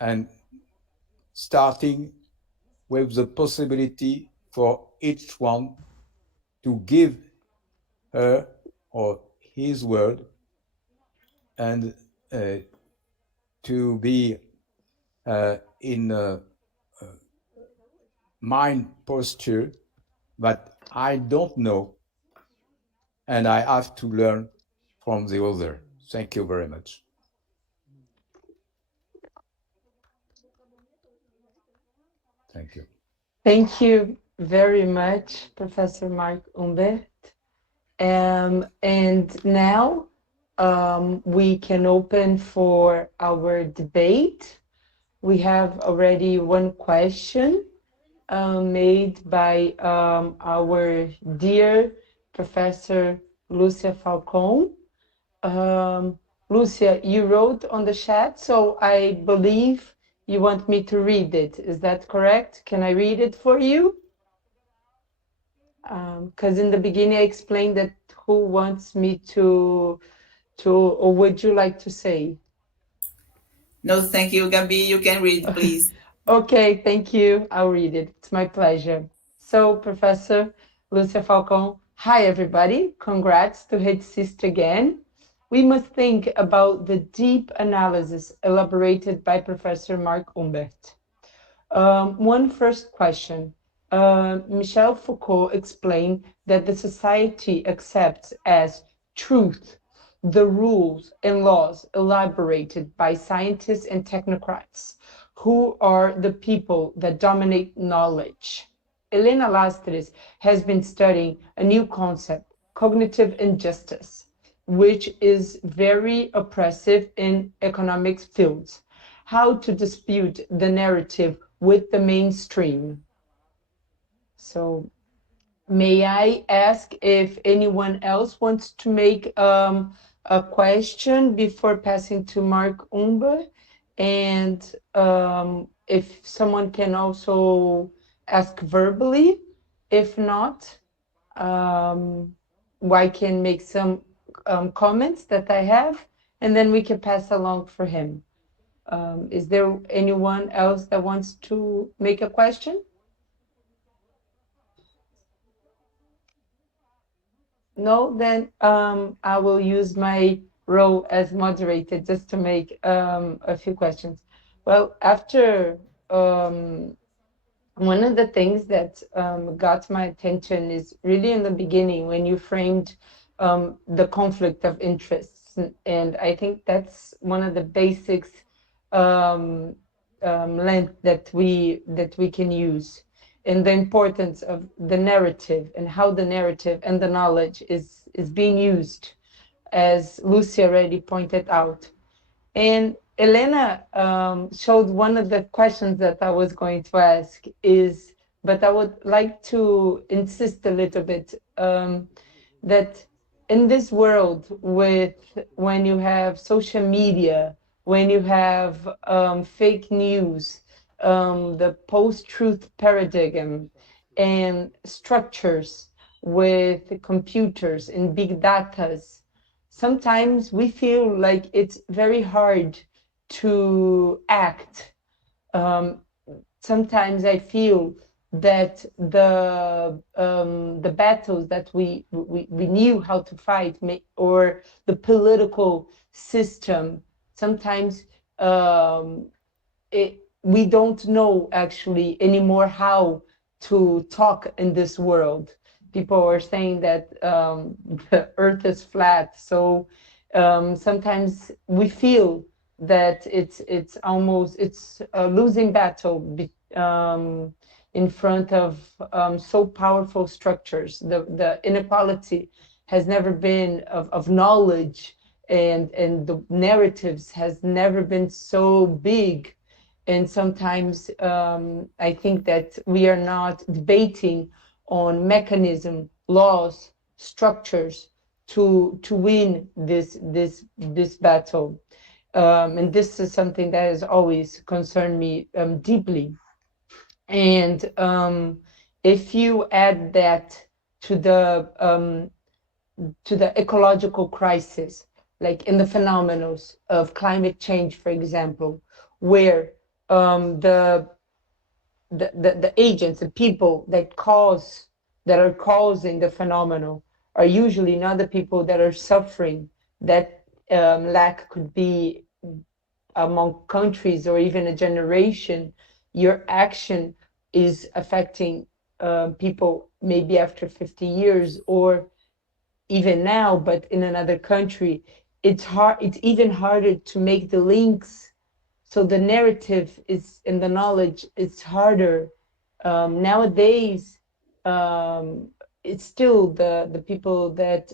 and starting with the possibility for each one to give her or his word, and to be in a mind posture that I don't know and I have to learn from the other. Thank you very much. Thank you. Thank you very much, Professor Marc Humbert. And now we can open for our debate. We have already one question made by our dear Professor Lucia Falcon. Lucia, you wrote on the chat, so I believe you want me to read it. Is that correct? Can I read it for you? Because in the beginning I explained that who wants me to, or would you like to say? No, thank you, Gabi. You can read, please. Okay, thank you. I'll read it. It's my pleasure. So, Professor Lucia Falcon, hi, everybody. Congrats to Redesist again. We must think about the deep analysis elaborated by Professor Marc Humbert. One first question. Michel Foucault explained that the society accepts as truth the rules and laws elaborated by scientists and technocrats, who are the people that dominate knowledge. Helena Lastres has been studying a new concept, cognitive injustice, which is very oppressive in economics fields. How to dispute the narrative with the mainstream. So, may I ask if anyone else wants to make a question before passing to Marc Humbert? And if someone can also ask verbally. If not, I can make some comments that I have, and then we can pass along for him. Is there anyone else that wants to make a question? No, then I will use my role as moderator just to make a few questions. Well, after one of the things that got my attention is really in the beginning when you framed the conflict of interests, and I think that's one of the basics length that we can use. and the importance of the narrative and how the narrative and the knowledge is being used, as Lucy already pointed out. And Helena showed one of the questions that I was going to ask is, but I would like to insist a little bit that in this world when you have social media, when you have fake news, the post-truth paradigm and structures with computers and big datas, sometimes we feel like it's very hard to act. Sometimes I feel that the battles that we knew how to fight, or the political system, sometimes we don't know actually anymore how to talk in this world. People are saying that the earth is flat, so sometimes we feel that it's a losing battle in front of so powerful structures. The inequality has never been of knowledge, and the narratives has never been so big. And sometimes I think that we are not debating on mechanism, laws, structures to win this battle. And this is something that has always concerned me deeply. And if you add that to the ecological crisis, like in the phenomena of climate change, for example, where the agents, the people that are causing the phenomenon are usually not the people that are suffering. That lack could be among countries or even a generation. Your action is affecting people maybe after 50 years or even now, but in another country. It's even harder to make the links. So the narrative is, and the knowledge is harder. Nowadays, it's still the people that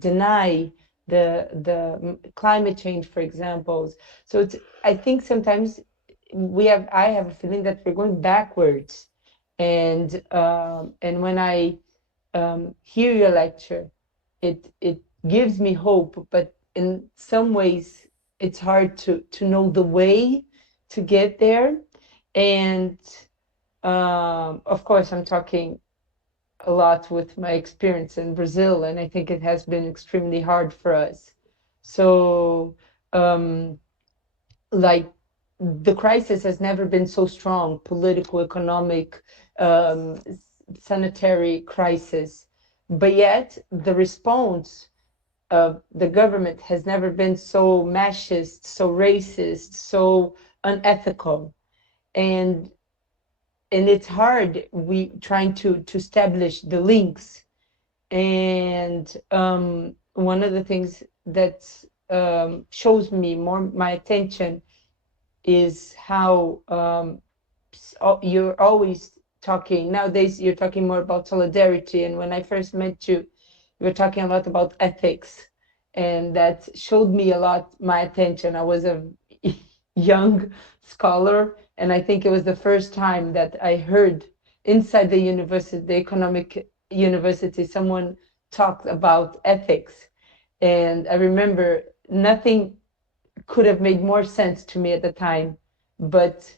deny the climate change, for example. So I think sometimes I have a feeling that we're going backwards. And when I hear your lecture, it gives me hope, but in some ways it's hard to know the way to get there. And of course, I'm talking a lot with my experience in Brazil, and I think it has been extremely hard for us. So like the crisis has never been so strong, political, economic, sanitary crisis, but yet the response of the government has never been so machist, so racist, so unethical. And it's hard, we trying to establish the links. And one of the things that shows me more my attention is how you're always talking, nowadays you're talking more about solidarity. And when I first met you, you were talking a lot about ethics, and that showed me a lot my attention. I was a young scholar, and I think it was the first time that I heard inside the university, the economic university, someone talked about ethics. And I remember nothing could have made more sense to me at the time, but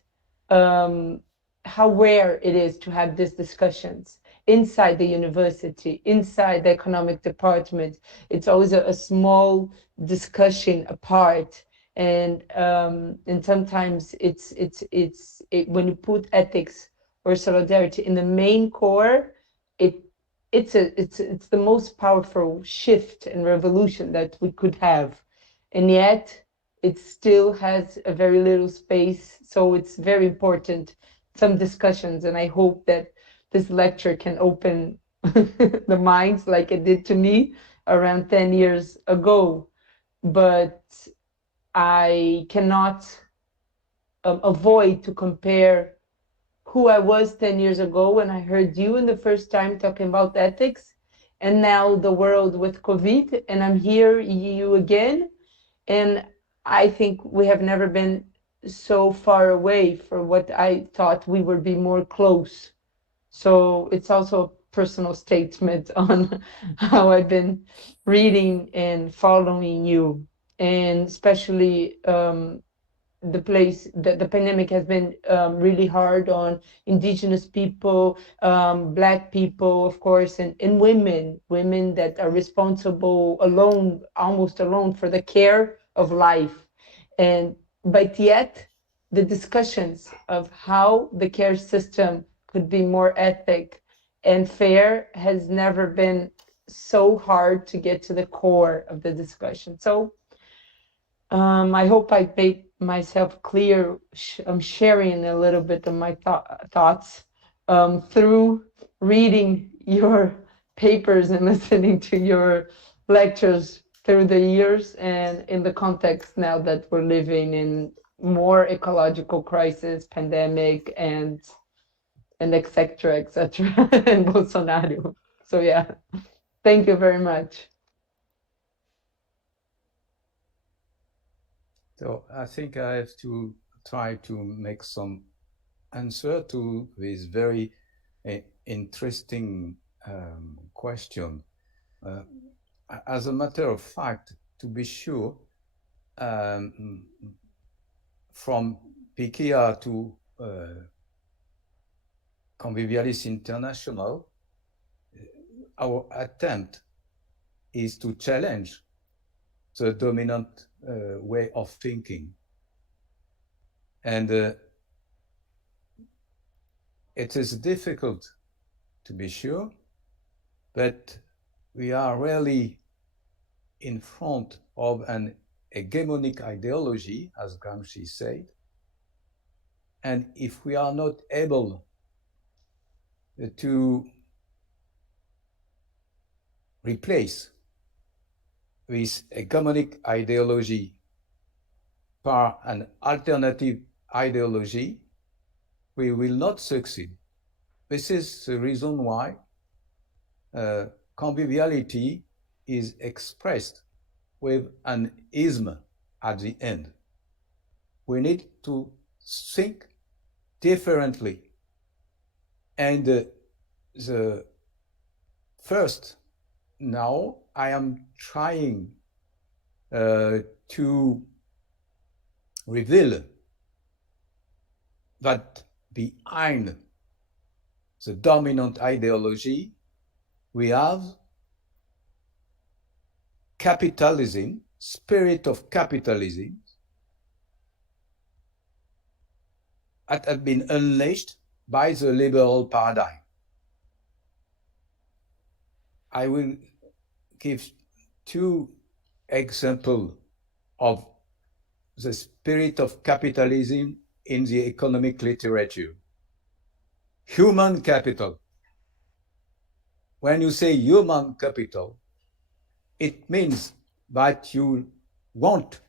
how rare it is to have these discussions inside the university, inside the economic department. It's always a small discussion apart. And sometimes when you put ethics or solidarity in the main core, it's the most powerful shift and revolution that we could have. And yet it still has a very little space. So it's very important, some discussions, and I hope that this lecture can open the minds like it did to me around 10 years ago. But I cannot avoid to compare who I was 10 years ago when I heard you in the first time talking about ethics, and now the world with COVID, and I'm here, you again, and I think we have never been so far away for what I thought we would be more close. So it's also a personal statement on how I've been reading and following you, and especially the place that the pandemic has been really hard on indigenous people, Black people, of course, and women that are responsible alone, almost alone, for the care of life. But yet the discussions of how the care system could be more ethic and fair has never been so hard to get to the core of the discussion. So I hope I made myself clear. I'm sharing a little bit of my thoughts through reading your papers and listening to your lectures through the years, and in the context now that we're living in more ecological crisis, pandemic, and etc., and Bolsonaro. So yeah, thank you very much. So I think I have to try to make some answer to this very interesting question. As a matter of fact, to be sure, from PICIA to Convivialis International, our attempt is to challenge the dominant way of thinking. And it is difficult, to be sure, but we are really in front of an hegemonic ideology, as Gramsci said. And if we are not able to replace this hegemonic ideology by an alternative ideology, we will not succeed. This is the reason why conviviality is expressed with an ism at the end. We need to think differently. And the first, now I am trying to reveal that behind the dominant ideology, we have capitalism, spirit of capitalism, that have been unleashed by the liberal paradigm. I will give two examples of the spirit of capitalism in the economic literature. Human capital. When you say human capital, it means that you want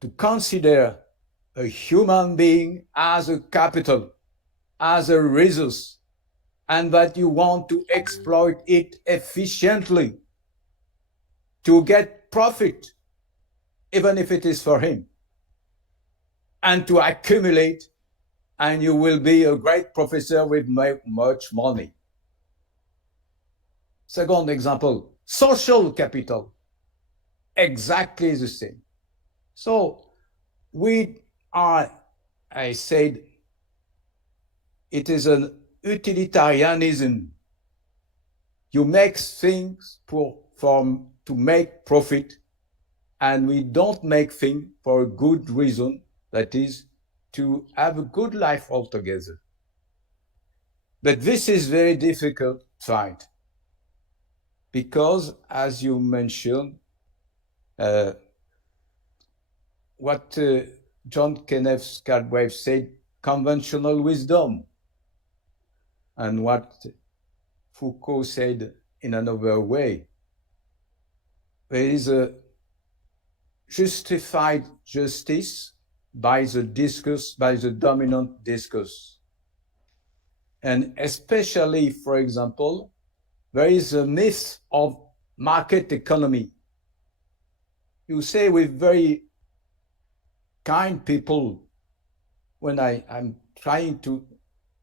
to consider a human being as a capital, as a resource, and that you want to exploit it efficiently to get profit, even if it is for him, and to accumulate, and you will be a great professor with much money. Second example, social capital, exactly the same. So we are, I said, it is an utilitarianism. You make things to make profit, and we don't make things for a good reason, that is to have a good life altogether. But this is very difficult fight, because as you mentioned, what John Kenneth Galbraith said, conventional wisdom, and what Foucault said in another way, there is a justified justice by the discourse, by the dominant discourse. And especially, for example, there is a myth of market economy. You say with very kind people, when I'm trying to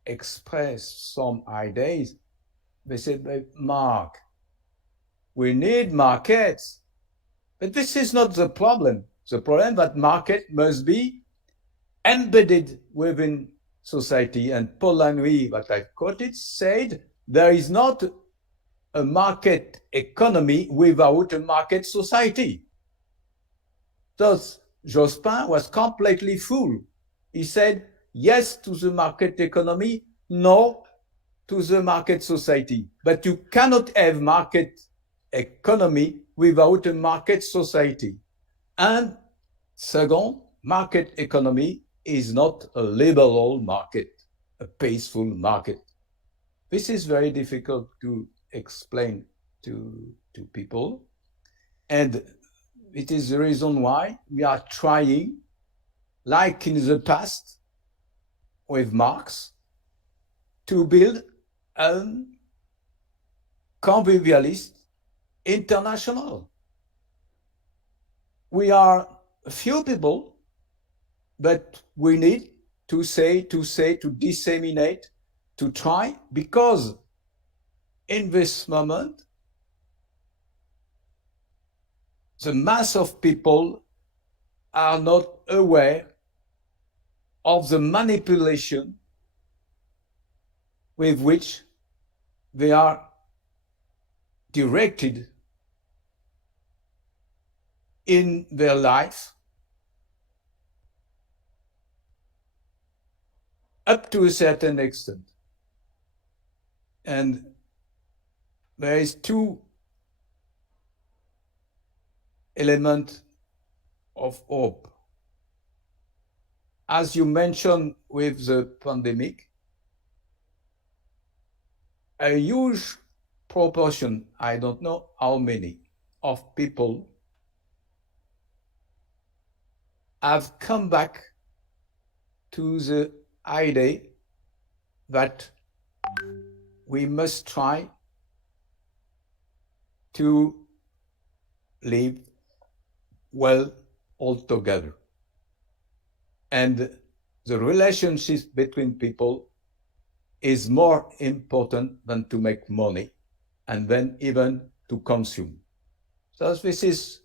express some ideas, they say, Marc, we need markets, but this is not the problem. The problem that market must be embedded within society. And Paul Henry, that I quoted, said, there is not a market economy without a market society. Thus, Jospin was completely fool. He said, yes to the market economy, no to the market society. But you cannot have market economy without a market society. And second, market economy is not a liberal market, a peaceful market. This is very difficult to explain to people. And it is the reason why we are trying, like in the past with Marx, to build a convivialist international. We are a few people, but we need to disseminate, to try, because in this moment, the mass of people are not aware of the manipulation with which they are directed in their life up to a certain extent. And there is two elements of hope. As you mentioned with the pandemic, a huge proportion, I don't know how many, of people have come back to the idea that we must try to live well all together. And the relationships between people is more important than to make money and then even to consume. So this is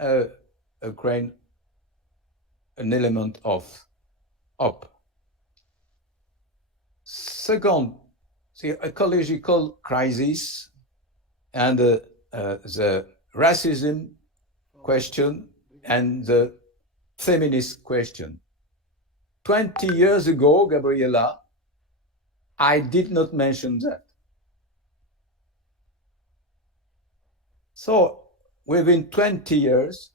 an element of hope. Second, the ecological crisis and the racism question and the feminist question. 20 years ago, Gabriela, I did not mention that. So within 20 years,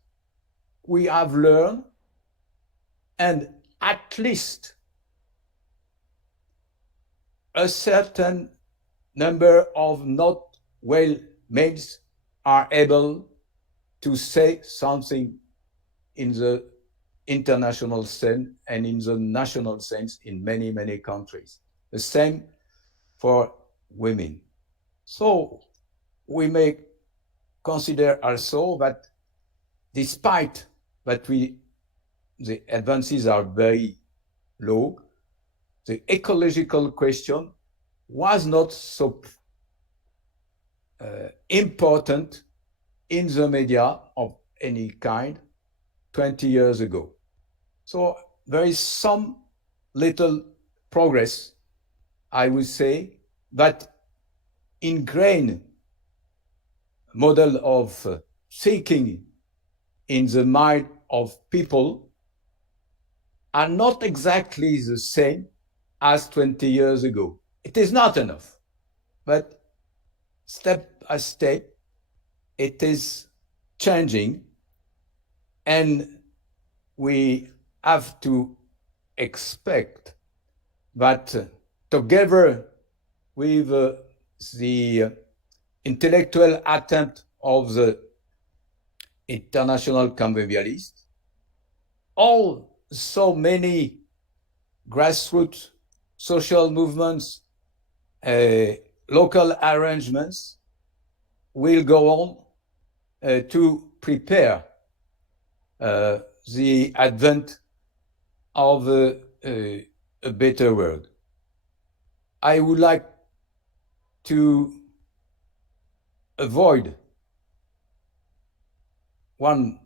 we have learned, and at least a certain number of not well males are able to say something in the international sense and in the national sense in many, many countries. The same for women. So we may consider also that despite that the advances are very low, the ecological question was not so important in the media of any kind 20 years ago. So there is some little progress, I would say, that ingrained model of thinking in the mind of people are not exactly the same as 20 years ago. It is not enough, but step by step, it is changing, and we have to expect that together with the intellectual attempt of the international convivialists, so many grassroots social movements local arrangements will go on to prepare the advent of a better world. I would like to avoid one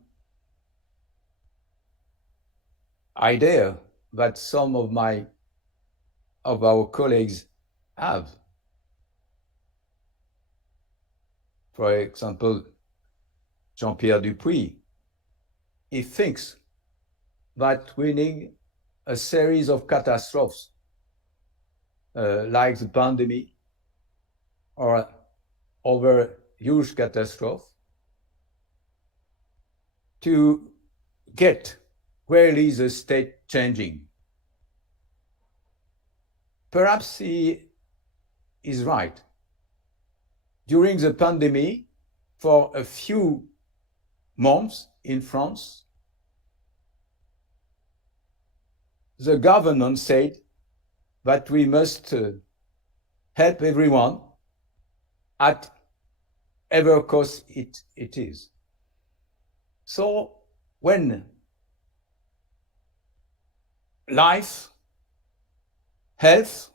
idea that some of our colleagues have. For example, Jean-Pierre Dupuis, he thinks that winning a series of catastrophes like the pandemic or other huge catastrophe to get really the state changing. Perhaps he is right. During the pandemic, for a few months in France, the government said that we must help everyone at whatever cost it is. So when life, health,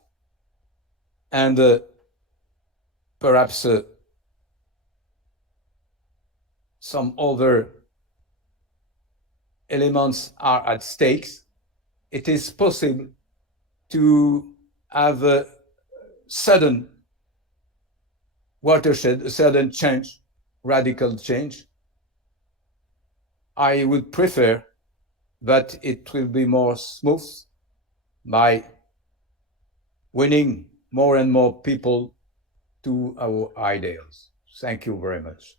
and perhaps some other elements are at stake, it is possible to have a sudden watershed, a sudden change, radical change. I would prefer that it will be more smooth by winning more and more people to our ideals. Thank you very much.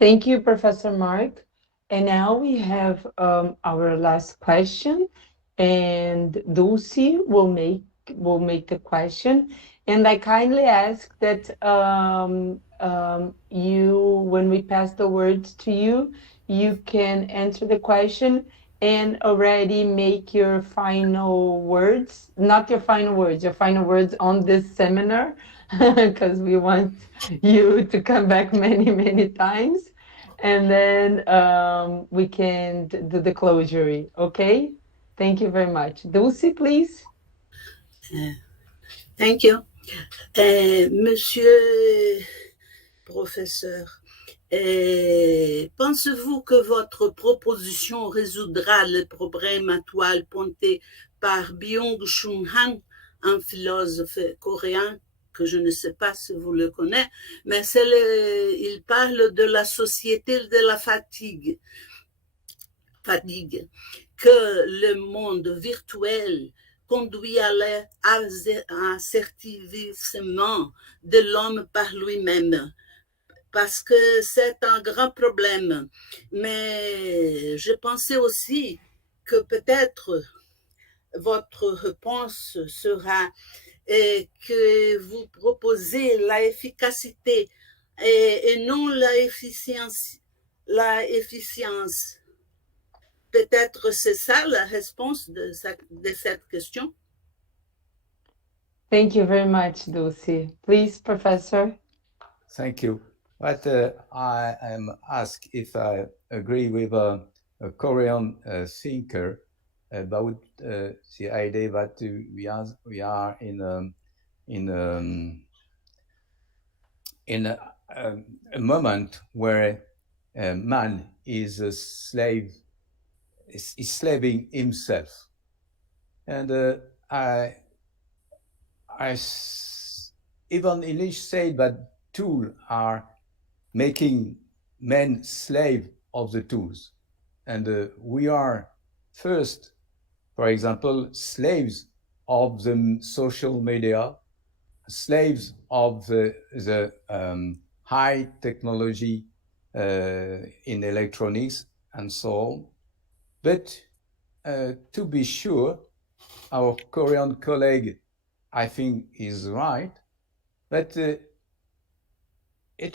Thank you, Professor Marc. And now we have our last question, and Dulcie will make the question. And I kindly ask that when we pass the words to you, you can answer the question and already make your final words, not your final words, your final words on this seminar, because we want you to come back many, many times. And then we can do the closure, okay? Thank you very much. Dulcie, please. Thank you. Monsieur Professeur, pensez-vous que votre proposition résoudra le problème actuel pointé par Byung-Chul Han, un philosophe coréen que je ne sais pas si vous le connaissez, mais il parle de la société de la fatigue, que le monde virtuel conduit à l'assertivissement de l'homme par lui-même, parce que c'est un grand problème. Mais je pensais aussi que peut-être votre réponse sera que vous proposez l'efficacité et non l'efficience. Peut-être c'est ça la réponse de cette question. Thank you very much, Dulcie. Please, Professor. Thank you. But I am asked if I agree with a Korean thinker about the idea that we are in a moment where man is a slave, is slaving himself, and I even English say that tools are making men slave of the tools, and we are first, for example, slaves of the social media, slaves of the high technology in electronics and so on. But to be sure, our Korean colleague, I think, is right, but it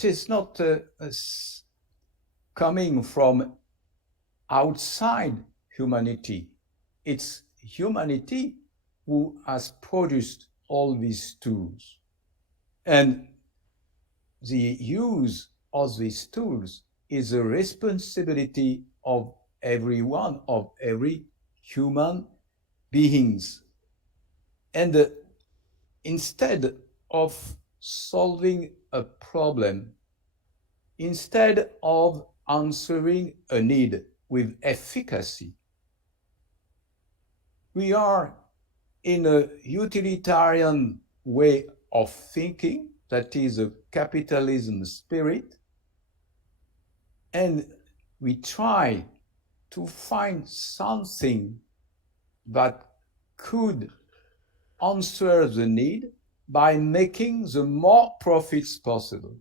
is not coming from outside humanity. It's humanity who has produced all these tools. And the use of these tools is a responsibility of everyone, of every human beings. And instead of solving a problem, instead of answering a need with efficacy, we are in a utilitarian way of thinking, that is a capitalism spirit, and we try to find something that could answer the need by making the more profits possible.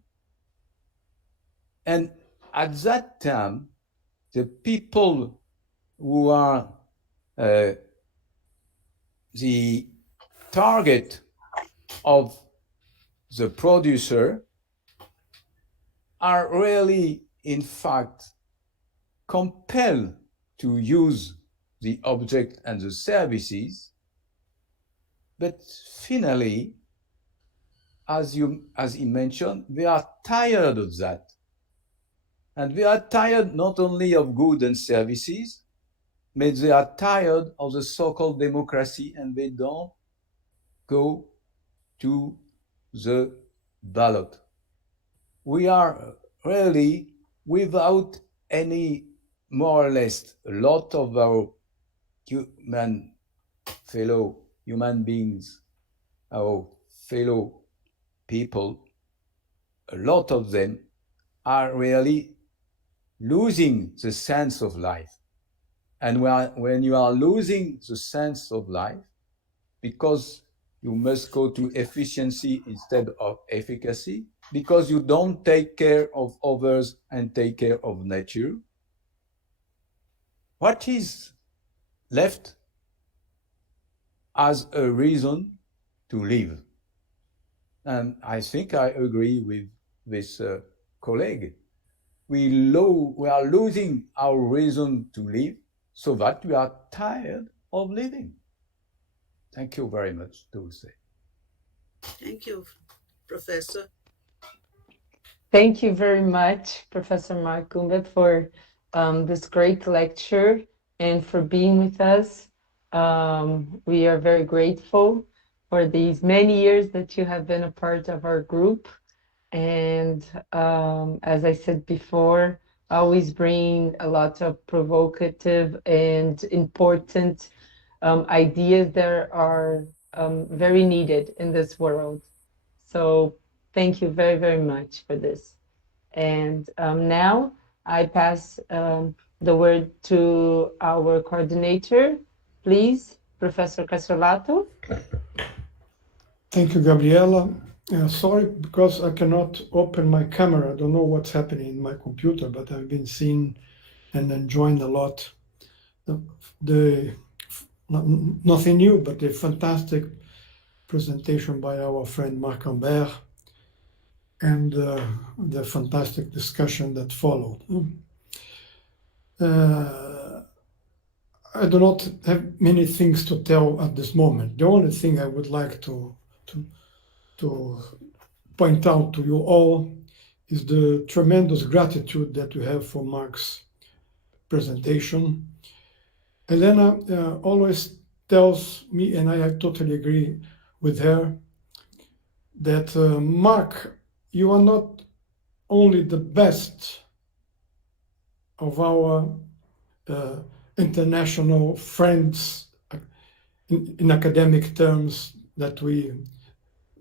And at that time, the people who are the target of the producer are really, in fact, compelled to use the object and the services, but finally, as he mentioned, they are tired of that. And they are tired not only of goods and services, but they are tired of the so-called democracy, and they don't go to the ballot. We are really without any, more or less, a lot of our human beings, our fellow people, a lot of them are really losing the sense of life. And when you are losing the sense of life, because you must go to efficiency instead of efficacy, because you don't take care of others and take care of nature, what is left as a reason to live? And I think I agree with this colleague. We are losing our reason to live so that we are tired of living. Thank you very much, Dulce. Thank you, Professor. Thank you very much, Professor Marc Humbert, for this great lecture and for being with us. We are very grateful for these many years that you have been a part of our group. And as I said before, always bring a lot of provocative and important ideas that are very needed in this world. So thank you very, very much for this. And now I pass the word to our coordinator, please, Professor Cassiolato. Thank you, Gabriela. Sorry, because I cannot open my camera. I don't know what's happening in my computer, but I've been seeing and enjoying a lot nothing new, but the fantastic presentation by our friend Marc Humbert and the fantastic discussion that followed. I do not have many things to tell at this moment. The only thing I would like to point out to you all is the tremendous gratitude that we have for Marc's presentation. Helena always tells me, and I totally agree with her, that Marc, you are not only the best of our international friends in academic terms that we,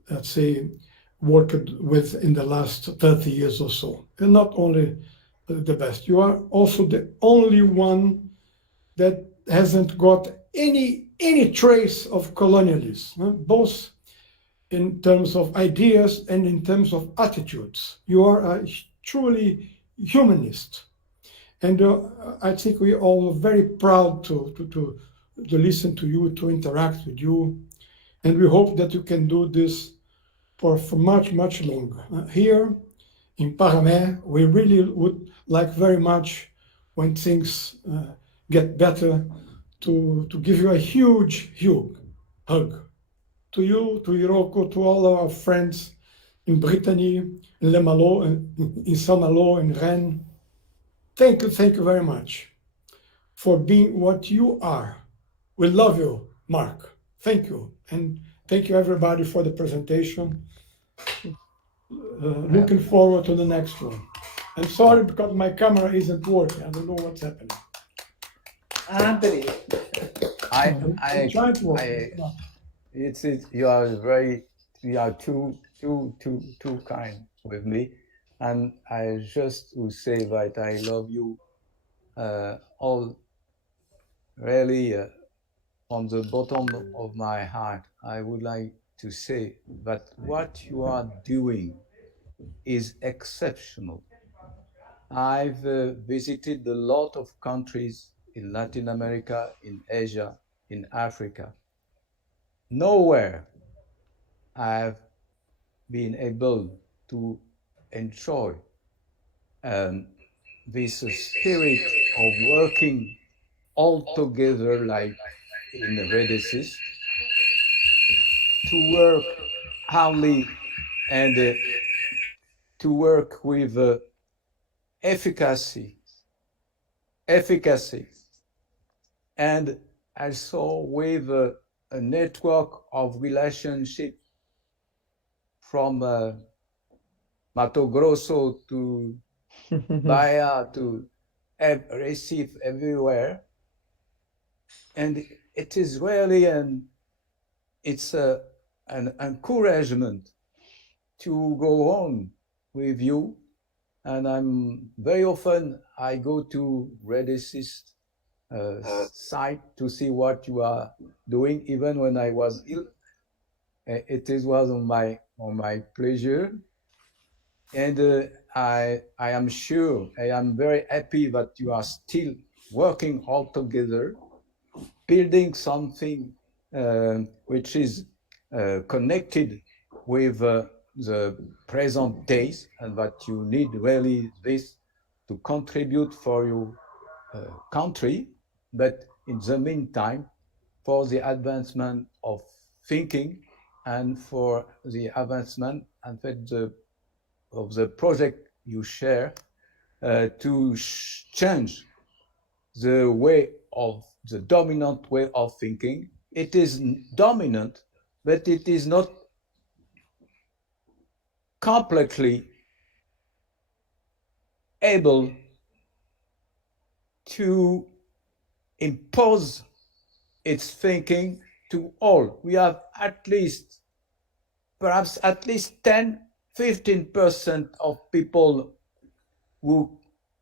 let's say, worked with in the last 30 years or so. And not only the best, you are also the only one that hasn't got any trace of colonialism, both in terms of ideas and in terms of attitudes. You are a truly humanist. And I think we all are very proud to listen to you, to interact with you. And we hope that you can do this for much, much longer. Here in Paramé, we really would like very much, when things get better, to give you a huge hug. To you, to Iroko, to all our friends in Brittany, in Le Malo, in Saint-Malo, in Rennes. Thank you very much for being what you are. We love you, Marc. Thank you. And thank you everybody for the presentation. Looking forward to the next one. I'm sorry because my camera isn't working. I don't know what's happening. Andre. You are too kind with me, and I just will say that I love you all really from the bottom of my heart. I would like to say that what you are doing is exceptional. I've visited a lot of countries in Latin America, in Asia, in Africa. Nowhere I've been able to enjoy this spirit of working all together like in the Redesist, to work hardly and to work with efficacy, and also with a network of relationship from Mato Grosso to Bahia to Recife, everywhere. And it is really an encouragement to go on with you. And I'm very often, I go to Redesist site to see what you are doing, even when I was ill. It was on my pleasure. And I am sure, I am very happy that you are still working all together, building something which is connected with the present days, and that you need really this to contribute for your country, but in the meantime, for the advancement of thinking and for the advancement and of the project you share to change the dominant way of thinking. It is dominant, but it is not completely able to impose its thinking to all. We have perhaps at least 10-15% of people who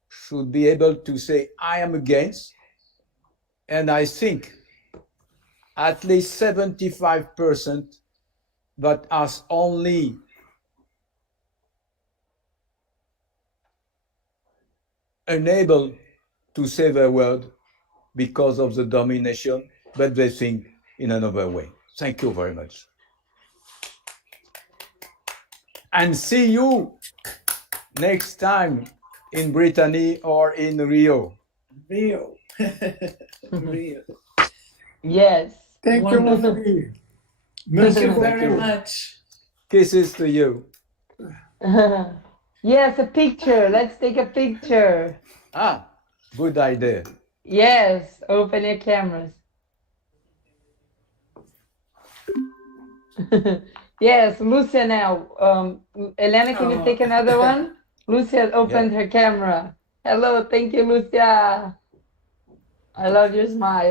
should be able to say, I am against. And I think at least 75% that are only unable to say their word because of the domination, but they think in another way. Thank you very much. And see you next time in Brittany or in Rio. Rio. Yes. Thank you, Wonderful. Marie. Thank you very much. Kisses to you. Yes, a picture. Let's take a picture. Ah, good idea. Yes, open your cameras. Yes, Lucia now. Helena, can you take another one? Lucia opened her camera. Hello, thank you, Lucia. I love your smile.